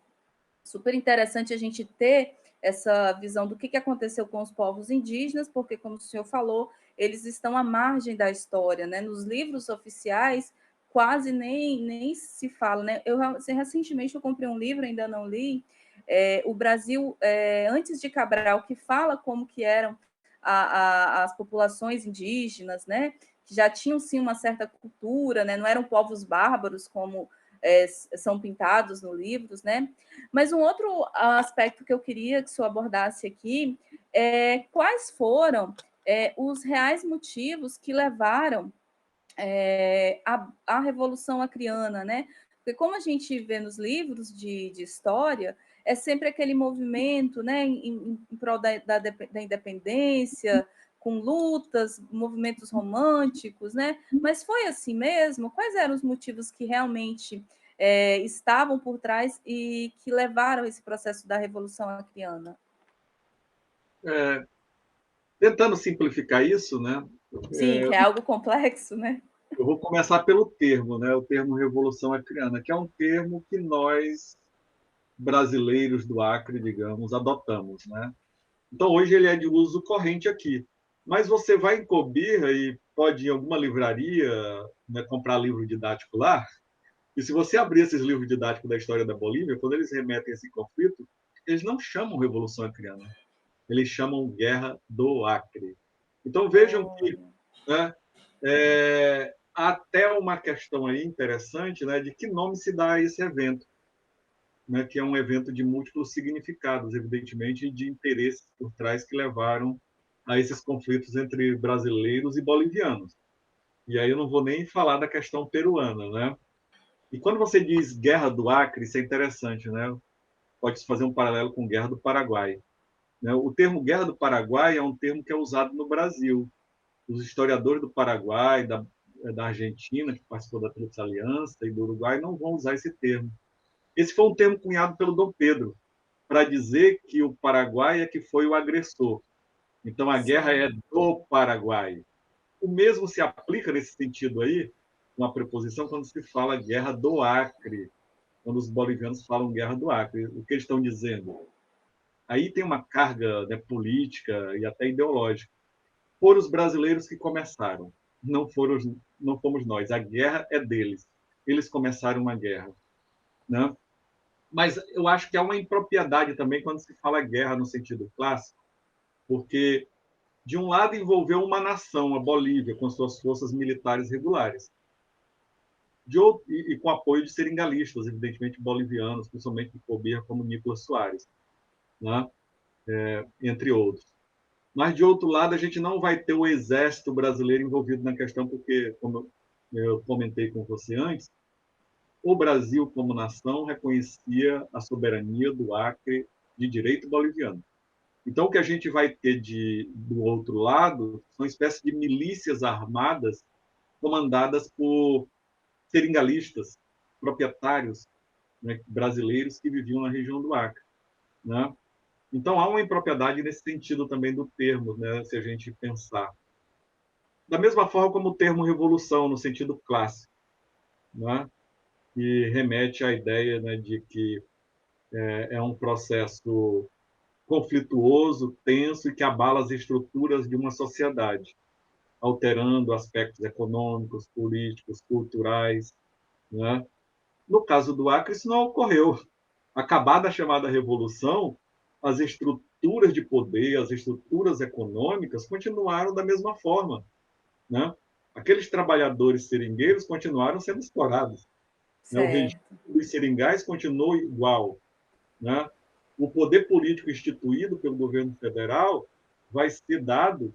super interessante a gente ter essa visão do que aconteceu com os povos indígenas, porque, como o senhor falou, eles estão à margem da história, né? Nos livros oficiais, quase nem se fala, né? Recentemente eu comprei um livro, ainda não li, o Brasil antes de Cabral, que fala como que eram as populações indígenas, né? Que já tinham sim uma certa cultura, né? Não eram povos bárbaros como são pintados no livros, né? Mas um outro aspecto que eu queria que o senhor abordasse aqui é quais foram os reais motivos que levaram a Revolução Acreana, né? Porque como a gente vê nos livros de história, é sempre aquele movimento, né, em prol da independência, com lutas, movimentos românticos, né? Mas foi assim mesmo? Quais eram os motivos que realmente estavam por trás e que levaram esse processo da Revolução Acreana? Tentando simplificar isso, né? Sim, que é algo complexo, né? Eu vou começar pelo termo, né? O termo Revolução Acreana, que é um termo que nós, brasileiros do Acre, digamos, adotamos, né? Então, hoje ele é de uso corrente aqui. Mas você vai em Cobija e pode ir em alguma livraria, né, comprar livro didático lá, e se você abrir esses livros didáticos da história da Bolívia, quando eles remetem a esse conflito, eles não chamam Revolução Acreana, eles chamam Guerra do Acre. Então, vejam que, né, até uma questão aí interessante, né, de que nome se dá a esse evento, né, que é um evento de múltiplos significados, evidentemente, e de interesses por trás que levaram a esses conflitos entre brasileiros e bolivianos. E aí eu não vou nem falar da questão peruana, né? E quando você diz Guerra do Acre, isso é interessante, né? Pode-se fazer um paralelo com Guerra do Paraguai, né? O termo Guerra do Paraguai é um termo que é usado no Brasil. Os historiadores do Paraguai, da Argentina, que participou da Tríplice Aliança, e do Uruguai, não vão usar esse termo. Esse foi um termo cunhado pelo Dom Pedro, para dizer que o Paraguai é que foi o agressor. Então, a guerra é do Paraguai. O mesmo se aplica nesse sentido aí, uma preposição, quando se fala guerra do Acre, quando os bolivianos falam guerra do Acre. O que eles estão dizendo? Aí tem uma carga, né, política e até ideológica. Foram os brasileiros que começaram, não fomos nós. A guerra é deles. Eles começaram uma guerra, né? Mas eu acho que há uma impropriedade também quando se fala guerra no sentido clássico, porque, de um lado, envolveu uma nação, a Bolívia, com suas forças militares regulares, e com apoio de seringalistas, evidentemente bolivianos, principalmente de Cobija, como Nicolas Soares, né? Entre outros. Mas, de outro lado, a gente não vai ter o exército brasileiro envolvido na questão, porque, como eu comentei com você antes, o Brasil, como nação, reconhecia a soberania do Acre de direito boliviano. Então, o que a gente vai ter do outro lado são espécies de milícias armadas comandadas por seringalistas, proprietários, né, brasileiros que viviam na região do Acre, né? Então, há uma impropriedade nesse sentido também do termo, né, se a gente pensar. Da mesma forma como o termo revolução, no sentido clássico, né, que remete à ideia, né, de que é um processo conflituoso, tenso e que abala as estruturas de uma sociedade, alterando aspectos econômicos, políticos, culturais, né? No caso do Acre, isso não ocorreu. Acabada a chamada Revolução, as estruturas de poder, as estruturas econômicas continuaram da mesma forma, né? Aqueles trabalhadores seringueiros continuaram sendo explorados, né? O regime dos seringais continuou igual, né? O poder político instituído pelo governo federal vai ser dado,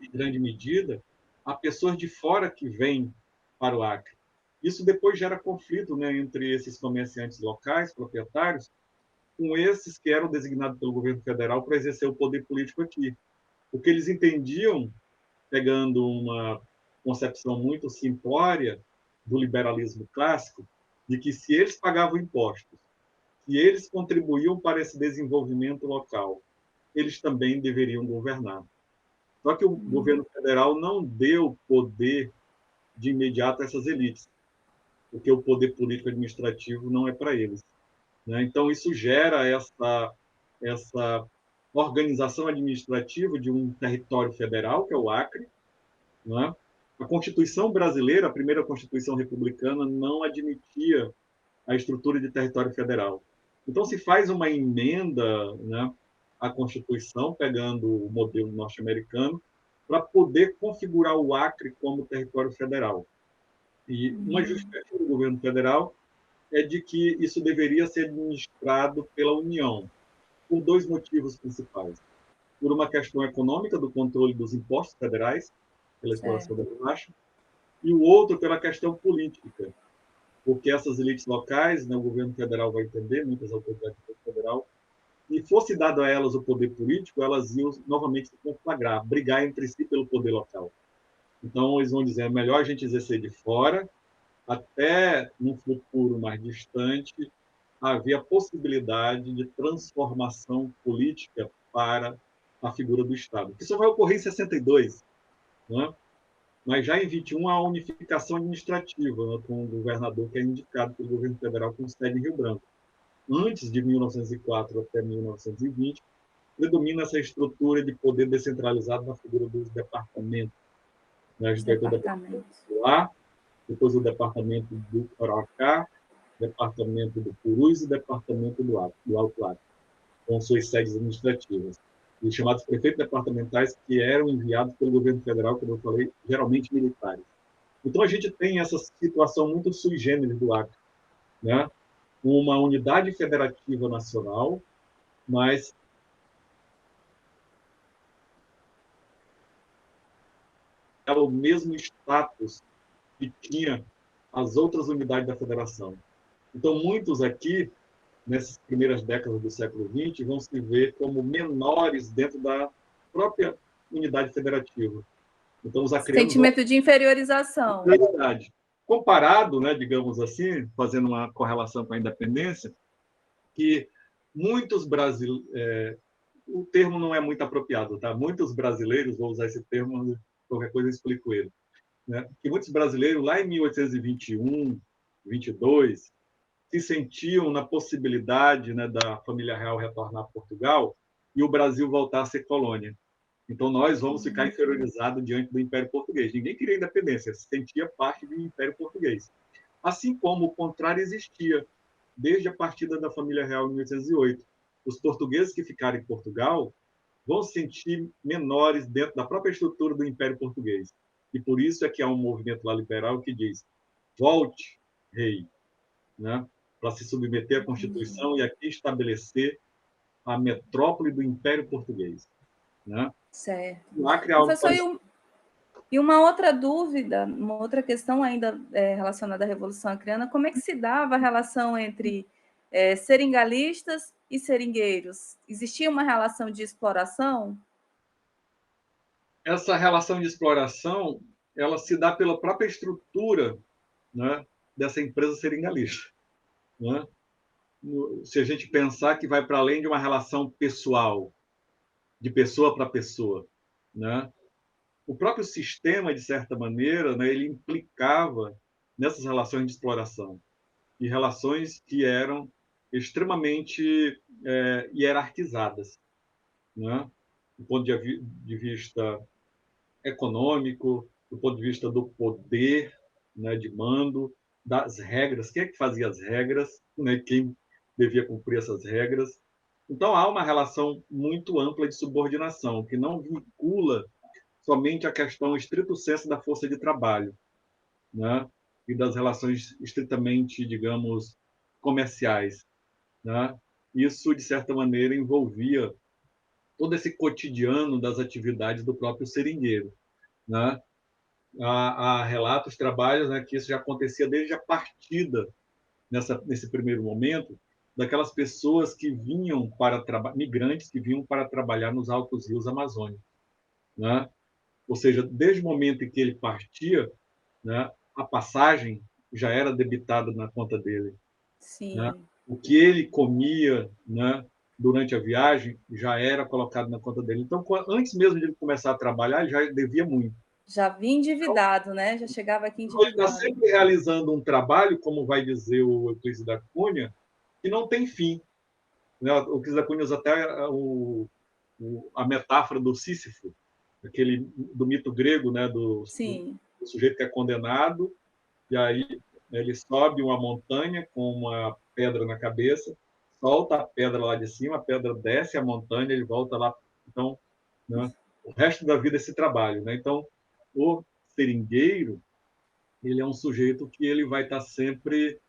em grande medida, a pessoas de fora que vêm para o Acre. Isso depois gera conflito, né, entre esses comerciantes locais, proprietários, com esses que eram designados pelo governo federal para exercer o poder político aqui. O que eles entendiam, pegando uma concepção muito simplória do liberalismo clássico, de que se eles pagavam impostos, se eles contribuíam para esse desenvolvimento local, eles também deveriam governar. Só que o governo federal não deu poder de imediato a essas elites, porque o poder político-administrativo não é para eles, né? Então, isso gera essa organização administrativa de um território federal, que é o Acre, né? A Constituição brasileira, a primeira Constituição republicana, não admitia a estrutura de território federal. Então, se faz uma emenda, né, à Constituição, pegando o modelo norte-americano, para poder configurar o Acre como território federal. E uma justificativa do governo federal é de que isso deveria ser administrado pela União, por dois motivos principais. Por uma questão econômica, do controle dos impostos federais, pela exploração da borracha, e o outro pela questão política, porque essas elites locais, né, o governo federal vai entender, muitas autoridades do governo federal, e fosse dado a elas o poder político, elas iam novamente se conflagrar, brigar entre si pelo poder local. Então, eles vão dizer, é melhor a gente exercer de fora, até num futuro mais distante, haver a possibilidade de transformação política para a figura do Estado. Isso vai ocorrer em 62, né? Mas já em 21 há a unificação administrativa, né, com o governador que é indicado pelo governo federal com sede em Rio Branco. Antes de 1904 até 1920, predomina essa estrutura de poder descentralizado na figura dos departamentos. Né? A gente vai ter o departamento do Lá, depois o departamento do Araucá, departamento do Purus e departamento do Alto Acre, com suas sedes administrativas. Os chamados prefeitos departamentais, que eram enviados pelo governo federal, como eu falei, geralmente militares. Então, a gente tem essa situação muito sui generis do Acre, né? Uma unidade federativa nacional, mas é o mesmo status que tinha as outras unidades da federação. Então, muitos aqui, nessas primeiras décadas do século XX, vão se ver como menores dentro da própria unidade federativa. Então, os acreanos... Sentimento de inferiorização. Verdade. Comparado, né, digamos assim, fazendo uma correlação com a independência, que muitos brasileiros... o termo não é muito apropriado, tá? Muitos brasileiros, vou usar esse termo, qualquer coisa eu explico ele, né? Que muitos brasileiros, lá em 1821, 22, se sentiam na possibilidade, né, da família real retornar a Portugal e o Brasil voltar a ser colônia. Então, nós vamos ficar inferiorizados diante do Império Português. Ninguém queria independência, se sentia parte do Império Português. Assim como o contrário existia desde a partida da família real em 1808. Os portugueses que ficaram em Portugal vão se sentir menores dentro da própria estrutura do Império Português. E por isso é que há um movimento lá liberal que diz: volte, rei, né, para se submeter à Constituição e aqui estabelecer a metrópole do Império Português. Né? Certo. Acre, professor, e uma outra dúvida, uma outra questão ainda relacionada à Revolução Acreana, como é que se dava a relação entre seringalistas e seringueiros? Existia uma relação de exploração? Essa relação de exploração, ela se dá pela própria estrutura, né, dessa empresa seringalista. Né? Se a gente pensar que vai para além de uma relação pessoal, de pessoa para pessoa, né? O próprio sistema, de certa maneira, né, ele implicava nessas relações de exploração, e relações que eram extremamente hierarquizadas, né? Do ponto de vista econômico, do ponto de vista do poder, né, de mando, das regras, quem é que fazia as regras, né, quem devia cumprir essas regras. Então, há uma relação muito ampla de subordinação, que não vincula somente a questão estrito sensu da força de trabalho, né, e das relações estritamente, digamos, comerciais. Né? Isso, de certa maneira, envolvia todo esse cotidiano das atividades do próprio seringueiro. Né? Há relatos, trabalhos, né, que isso já acontecia desde a partida, nesse primeiro momento, daquelas pessoas que vinham migrantes que vinham para trabalhar nos altos rios amazônicos. Né? Ou seja, desde o momento em que ele partia, né, a passagem já era debitada na conta dele. Sim. Né? O que ele comia, né, durante a viagem já era colocado na conta dele. Então, antes mesmo de ele começar a trabalhar, ele já devia muito. Já vinha endividado, né? Já chegava aqui endividado. Ele está sempre realizando um trabalho, como vai dizer o Euclides da Cunha, que não tem fim. Né? O Euclides da Cunha usa até a metáfora do Sísifo, do mito grego, né? do sujeito que é condenado, e aí ele sobe uma montanha com uma pedra na cabeça, solta a pedra lá de cima, a pedra desce a montanha, ele volta lá. Então, né, o resto da vida é esse trabalho. Né? Então, o seringueiro, ele é um sujeito que ele vai estar sempre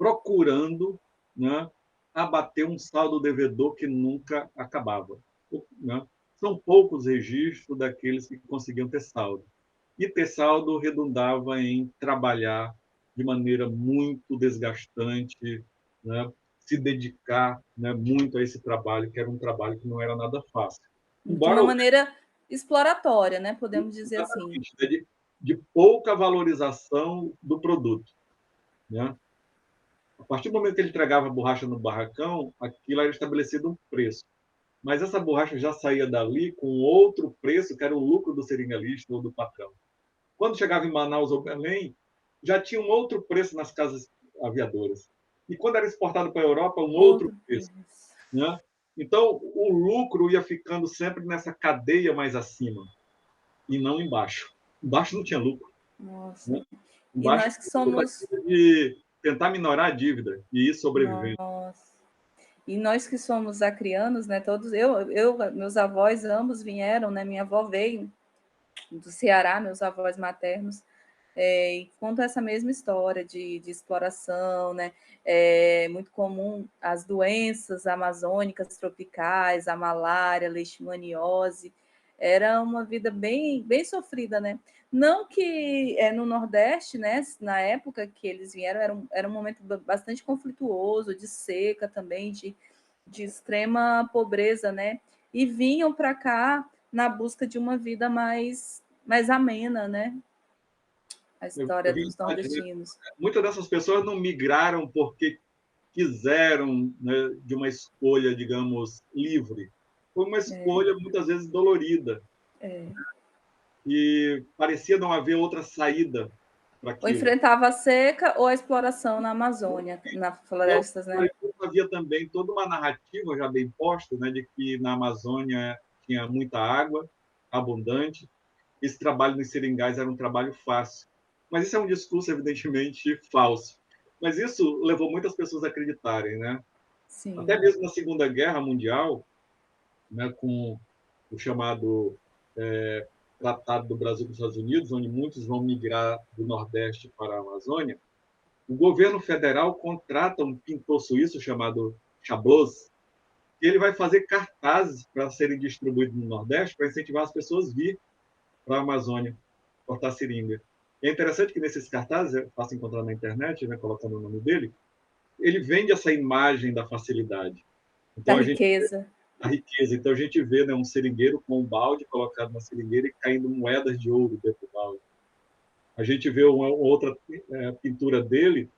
procurando, né, abater um saldo devedor que nunca acabava. Né? São poucos registros daqueles que conseguiam ter saldo. E ter saldo redundava em trabalhar de maneira muito desgastante, né? Se dedicar, né, muito a esse trabalho, que era um trabalho que não era nada fácil. De uma maneira exploratória, né? Podemos dizer assim. De pouca valorização do produto, né? A partir do momento que ele entregava a borracha no barracão, aquilo era estabelecido um preço. Mas essa borracha já saía dali com outro preço, que era o lucro do seringalista ou do patrão. Quando chegava em Manaus ou Belém, já tinha um outro preço nas casas aviadoras. E quando era exportado para a Europa, um outro preço. Né? Então, o lucro ia ficando sempre nessa cadeia mais acima, e não embaixo. Embaixo não tinha lucro. Nossa. Né? E nós que somos... de tentar minorar a dívida e ir sobrevivendo. Nossa. E nós que somos acrianos, né? Todos meus avós ambos vieram, né? Minha avó veio do Ceará, meus avós maternos, e contam essa mesma história de exploração, né? É muito comum as doenças amazônicas tropicais, a malária, a leishmaniose. Era uma vida bem, bem sofrida, né? Não que no Nordeste, né, na época que eles vieram, era um momento bastante conflituoso, de seca também, de extrema pobreza, né? E vinham para cá na busca de uma vida mais amena, né? A história dos nordestinos. Muitas dessas pessoas não migraram porque quiseram, né, de uma escolha, digamos, livre. Foi uma escolha, muitas vezes, dolorida. E parecia não haver outra saída para aquilo. Ou enfrentava a seca ou a exploração na Amazônia, nas florestas, né? Havia também toda uma narrativa já bem posta, né, de que na Amazônia tinha muita água, abundante. Esse trabalho nos seringais era um trabalho fácil. Mas isso é um discurso, evidentemente, falso. Mas isso levou muitas pessoas a acreditarem, né? Sim. Até mesmo na Segunda Guerra Mundial, né, com o chamado Tratado do Brasil com os Estados Unidos, onde muitos vão migrar do Nordeste para a Amazônia, o governo federal contrata um pintor suíço chamado Chaboz, e ele vai fazer cartazes para serem distribuídos no Nordeste para incentivar as pessoas a vir para a Amazônia cortar seringa. E é interessante que nesses cartazes, é fácil encontrar na internet, né, colocando o nome dele, ele vende essa imagem da facilidade. Então, da riqueza. A riqueza. Então, a gente vê, né, um seringueiro com um balde colocado na seringueira e caindo moedas de ouro dentro do balde. A gente vê uma outra pintura dele,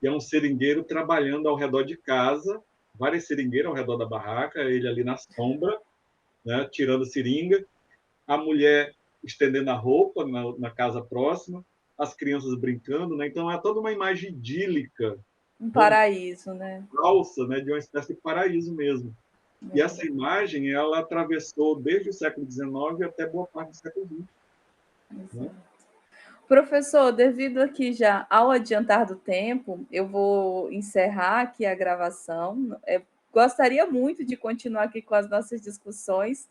que é um seringueiro trabalhando ao redor de casa, várias seringueiras ao redor da barraca, ele ali na sombra, né, tirando seringa, a mulher estendendo a roupa na casa próxima, as crianças brincando, né? Então é toda uma imagem idílica. Um paraíso, né? Falsa, né? De uma espécie de paraíso mesmo. E essa imagem, ela atravessou desde o século XIX até boa parte do século XX. Né? Professor, devido aqui já ao adiantar do tempo, eu vou encerrar aqui a gravação. Gostaria muito de continuar aqui com as nossas discussões,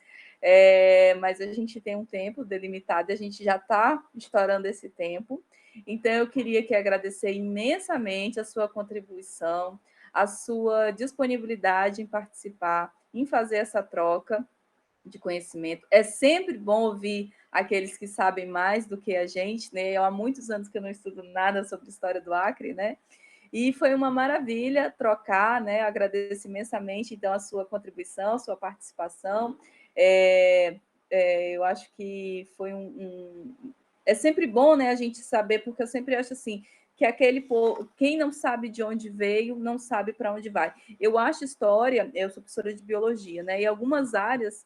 mas a gente tem um tempo delimitado e a gente já está estourando esse tempo. Então, eu queria aqui agradecer imensamente a sua contribuição, a sua disponibilidade em participar, em fazer essa troca de conhecimento. É sempre bom ouvir aqueles que sabem mais do que a gente, né? Há muitos anos que eu não estudo nada sobre a história do Acre, né? E foi uma maravilha trocar, né? Eu agradeço imensamente, então, a sua contribuição, a sua participação. Eu acho que foi É sempre bom, né, a gente saber, porque eu sempre acho assim, que aquele povo, quem não sabe de onde veio, não sabe para onde vai. Eu acho história, eu sou professora de biologia, né? E algumas áreas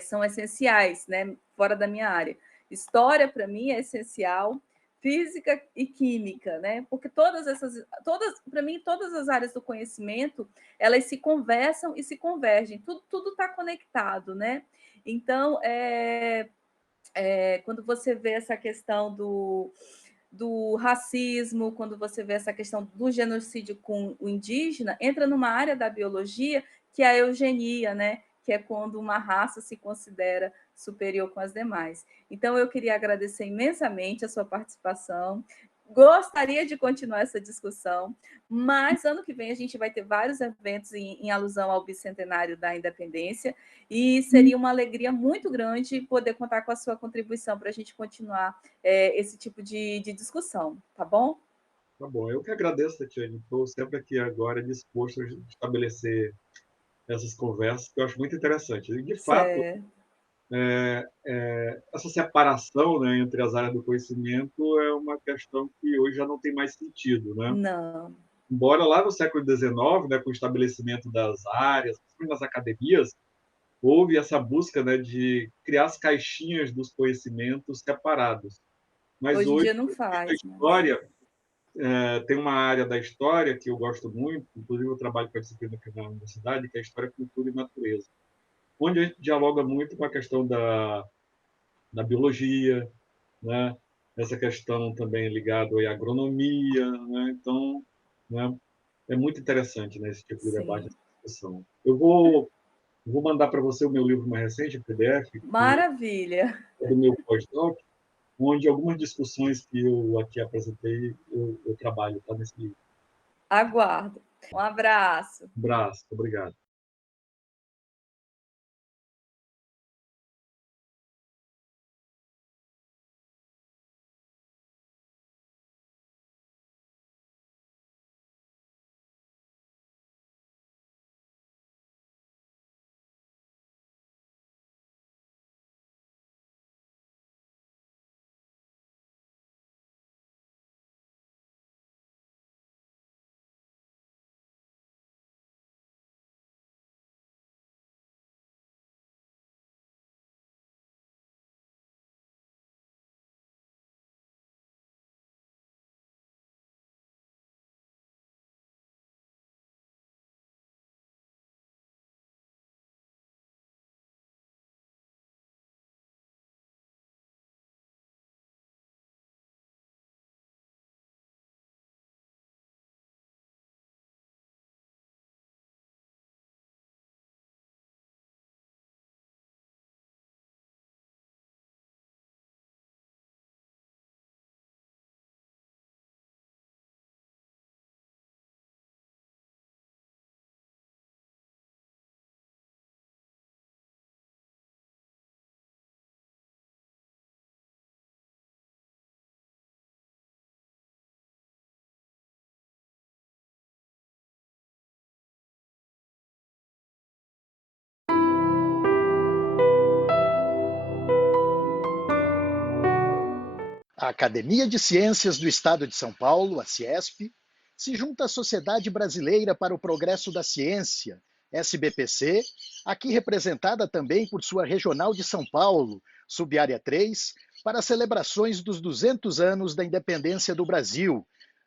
são essenciais, né? Fora da minha área. História, para mim, é essencial, física e química, né? Porque para mim, todas as áreas do conhecimento, elas se conversam e se convergem, tudo está conectado, né? Então, quando você vê essa questão do racismo, quando você vê essa questão do genocídio com o indígena, entra numa área da biologia que é a eugenia, né? Que é quando uma raça se considera superior com as demais. Então, eu queria agradecer imensamente a sua participação, Gostaria de continuar essa discussão, mas ano que vem a gente vai ter vários eventos em alusão ao bicentenário da independência e seria uma alegria muito grande poder contar com a sua contribuição para a gente continuar esse tipo de discussão, tá bom? Tá bom, eu que agradeço, Tatiane. Estou sempre aqui agora disposto a estabelecer essas conversas, que eu acho muito interessante. E, de fato, essa separação, né, entre as áreas do conhecimento é uma questão que hoje já não tem mais sentido, né? Não. Embora lá no século XIX, né, com o estabelecimento das áreas, principalmente nas academias, houve essa busca, né, de criar as caixinhas dos conhecimentos separados. Mas Hoje em hoje dia não a faz. história tem uma área da história que eu gosto muito, inclusive eu trabalho com a disciplina aqui na universidade, que é a História, Cultura e Natureza, onde a gente dialoga muito com a questão da biologia, né? Essa questão também ligada à agronomia, né? Então, né, é muito interessante, né, esse tipo de debate, essa discussão. Eu vou mandar para você o meu livro mais recente, o PDF, Maravilha! do meu pós-doc, onde algumas discussões que eu aqui apresentei, eu trabalho, tá, nesse livro. Aguardo. Um abraço. Um abraço, obrigado. A Academia de Ciências do Estado de São Paulo, a CIESP, se junta à Sociedade Brasileira para o Progresso da Ciência, SBPC, aqui representada também por sua Regional de São Paulo, Subárea 3, para as celebrações dos 200 anos da independência do Brasil,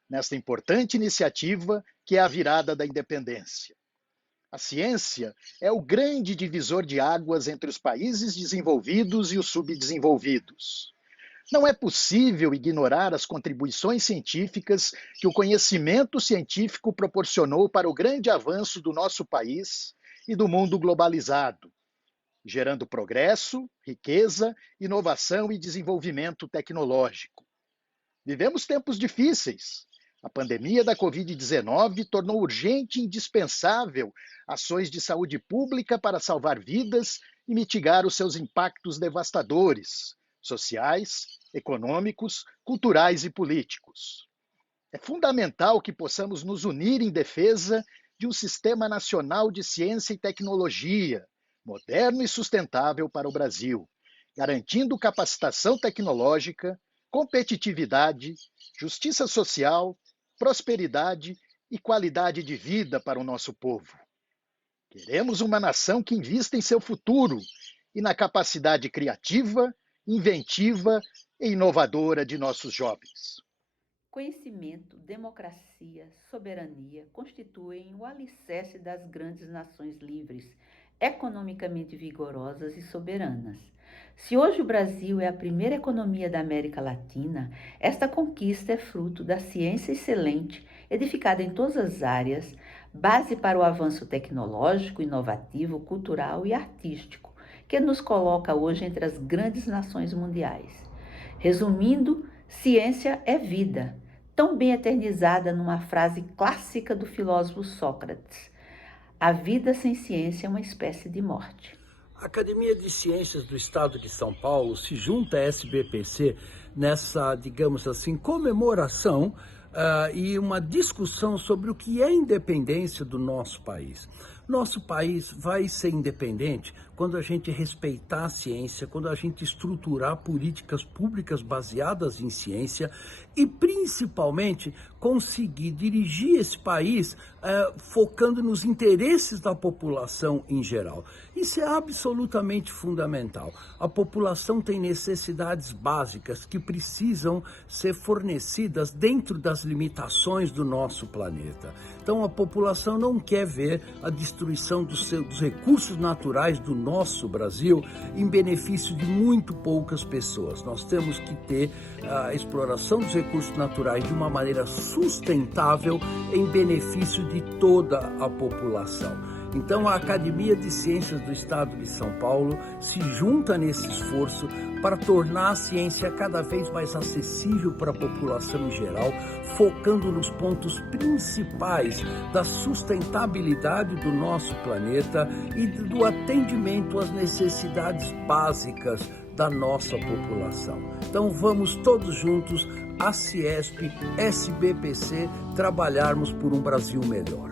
nesta importante iniciativa que é a virada da independência. A ciência é o grande divisor de águas entre os países desenvolvidos e os subdesenvolvidos. Não é possível ignorar as contribuições científicas que o conhecimento científico proporcionou para o grande avanço do nosso país e do mundo globalizado, gerando progresso, riqueza, inovação e desenvolvimento tecnológico. Vivemos tempos difíceis. A pandemia da Covid-19 tornou urgente e indispensável ações de saúde pública para salvar vidas e mitigar os seus impactos devastadores, sociais, econômicos, culturais e políticos. É fundamental que possamos nos unir em defesa de um sistema nacional de ciência e tecnologia, moderno e sustentável para o Brasil, garantindo capacitação tecnológica, competitividade, justiça social, prosperidade e qualidade de vida para o nosso povo. Queremos uma nação que invista em seu futuro e na capacidade criativa, inventiva e inovadora de nossos jovens. Conhecimento, democracia, soberania constituem o alicerce das grandes nações livres, economicamente vigorosas e soberanas. Se hoje o Brasil é a primeira economia da América Latina, esta conquista é fruto da ciência excelente, edificada em todas as áreas, base para o avanço tecnológico, inovativo, cultural e artístico, que nos coloca hoje entre as grandes nações mundiais. Resumindo, ciência é vida. tão bem eternizada numa frase clássica do filósofo Sócrates: a vida sem ciência é uma espécie de morte. A Academia de Ciências do Estado de São Paulo se junta à SBPC nessa, digamos assim, comemoração e uma discussão sobre o que é independência do nosso país. Nosso país vai ser independente quando a gente respeitar a ciência, quando a gente estruturar políticas públicas baseadas em ciência e, principalmente, conseguir dirigir esse país focando nos interesses da população em geral. Isso é absolutamente fundamental. A população tem necessidades básicas que precisam ser fornecidas dentro das limitações do nosso planeta. Então, a população não quer ver a destruição dos recursos naturais do nosso Brasil em benefício de muito poucas pessoas. Nós temos que ter a exploração dos recursos naturais de uma maneira sustentável em benefício de toda a população. Então, a Academia de Ciências do Estado de São Paulo se junta nesse esforço para tornar a ciência cada vez mais acessível para a população em geral, focando nos pontos principais da sustentabilidade do nosso planeta e do atendimento às necessidades básicas da nossa população. Então, vamos todos juntos, a Ciesp, SBPC, trabalharmos por um Brasil melhor.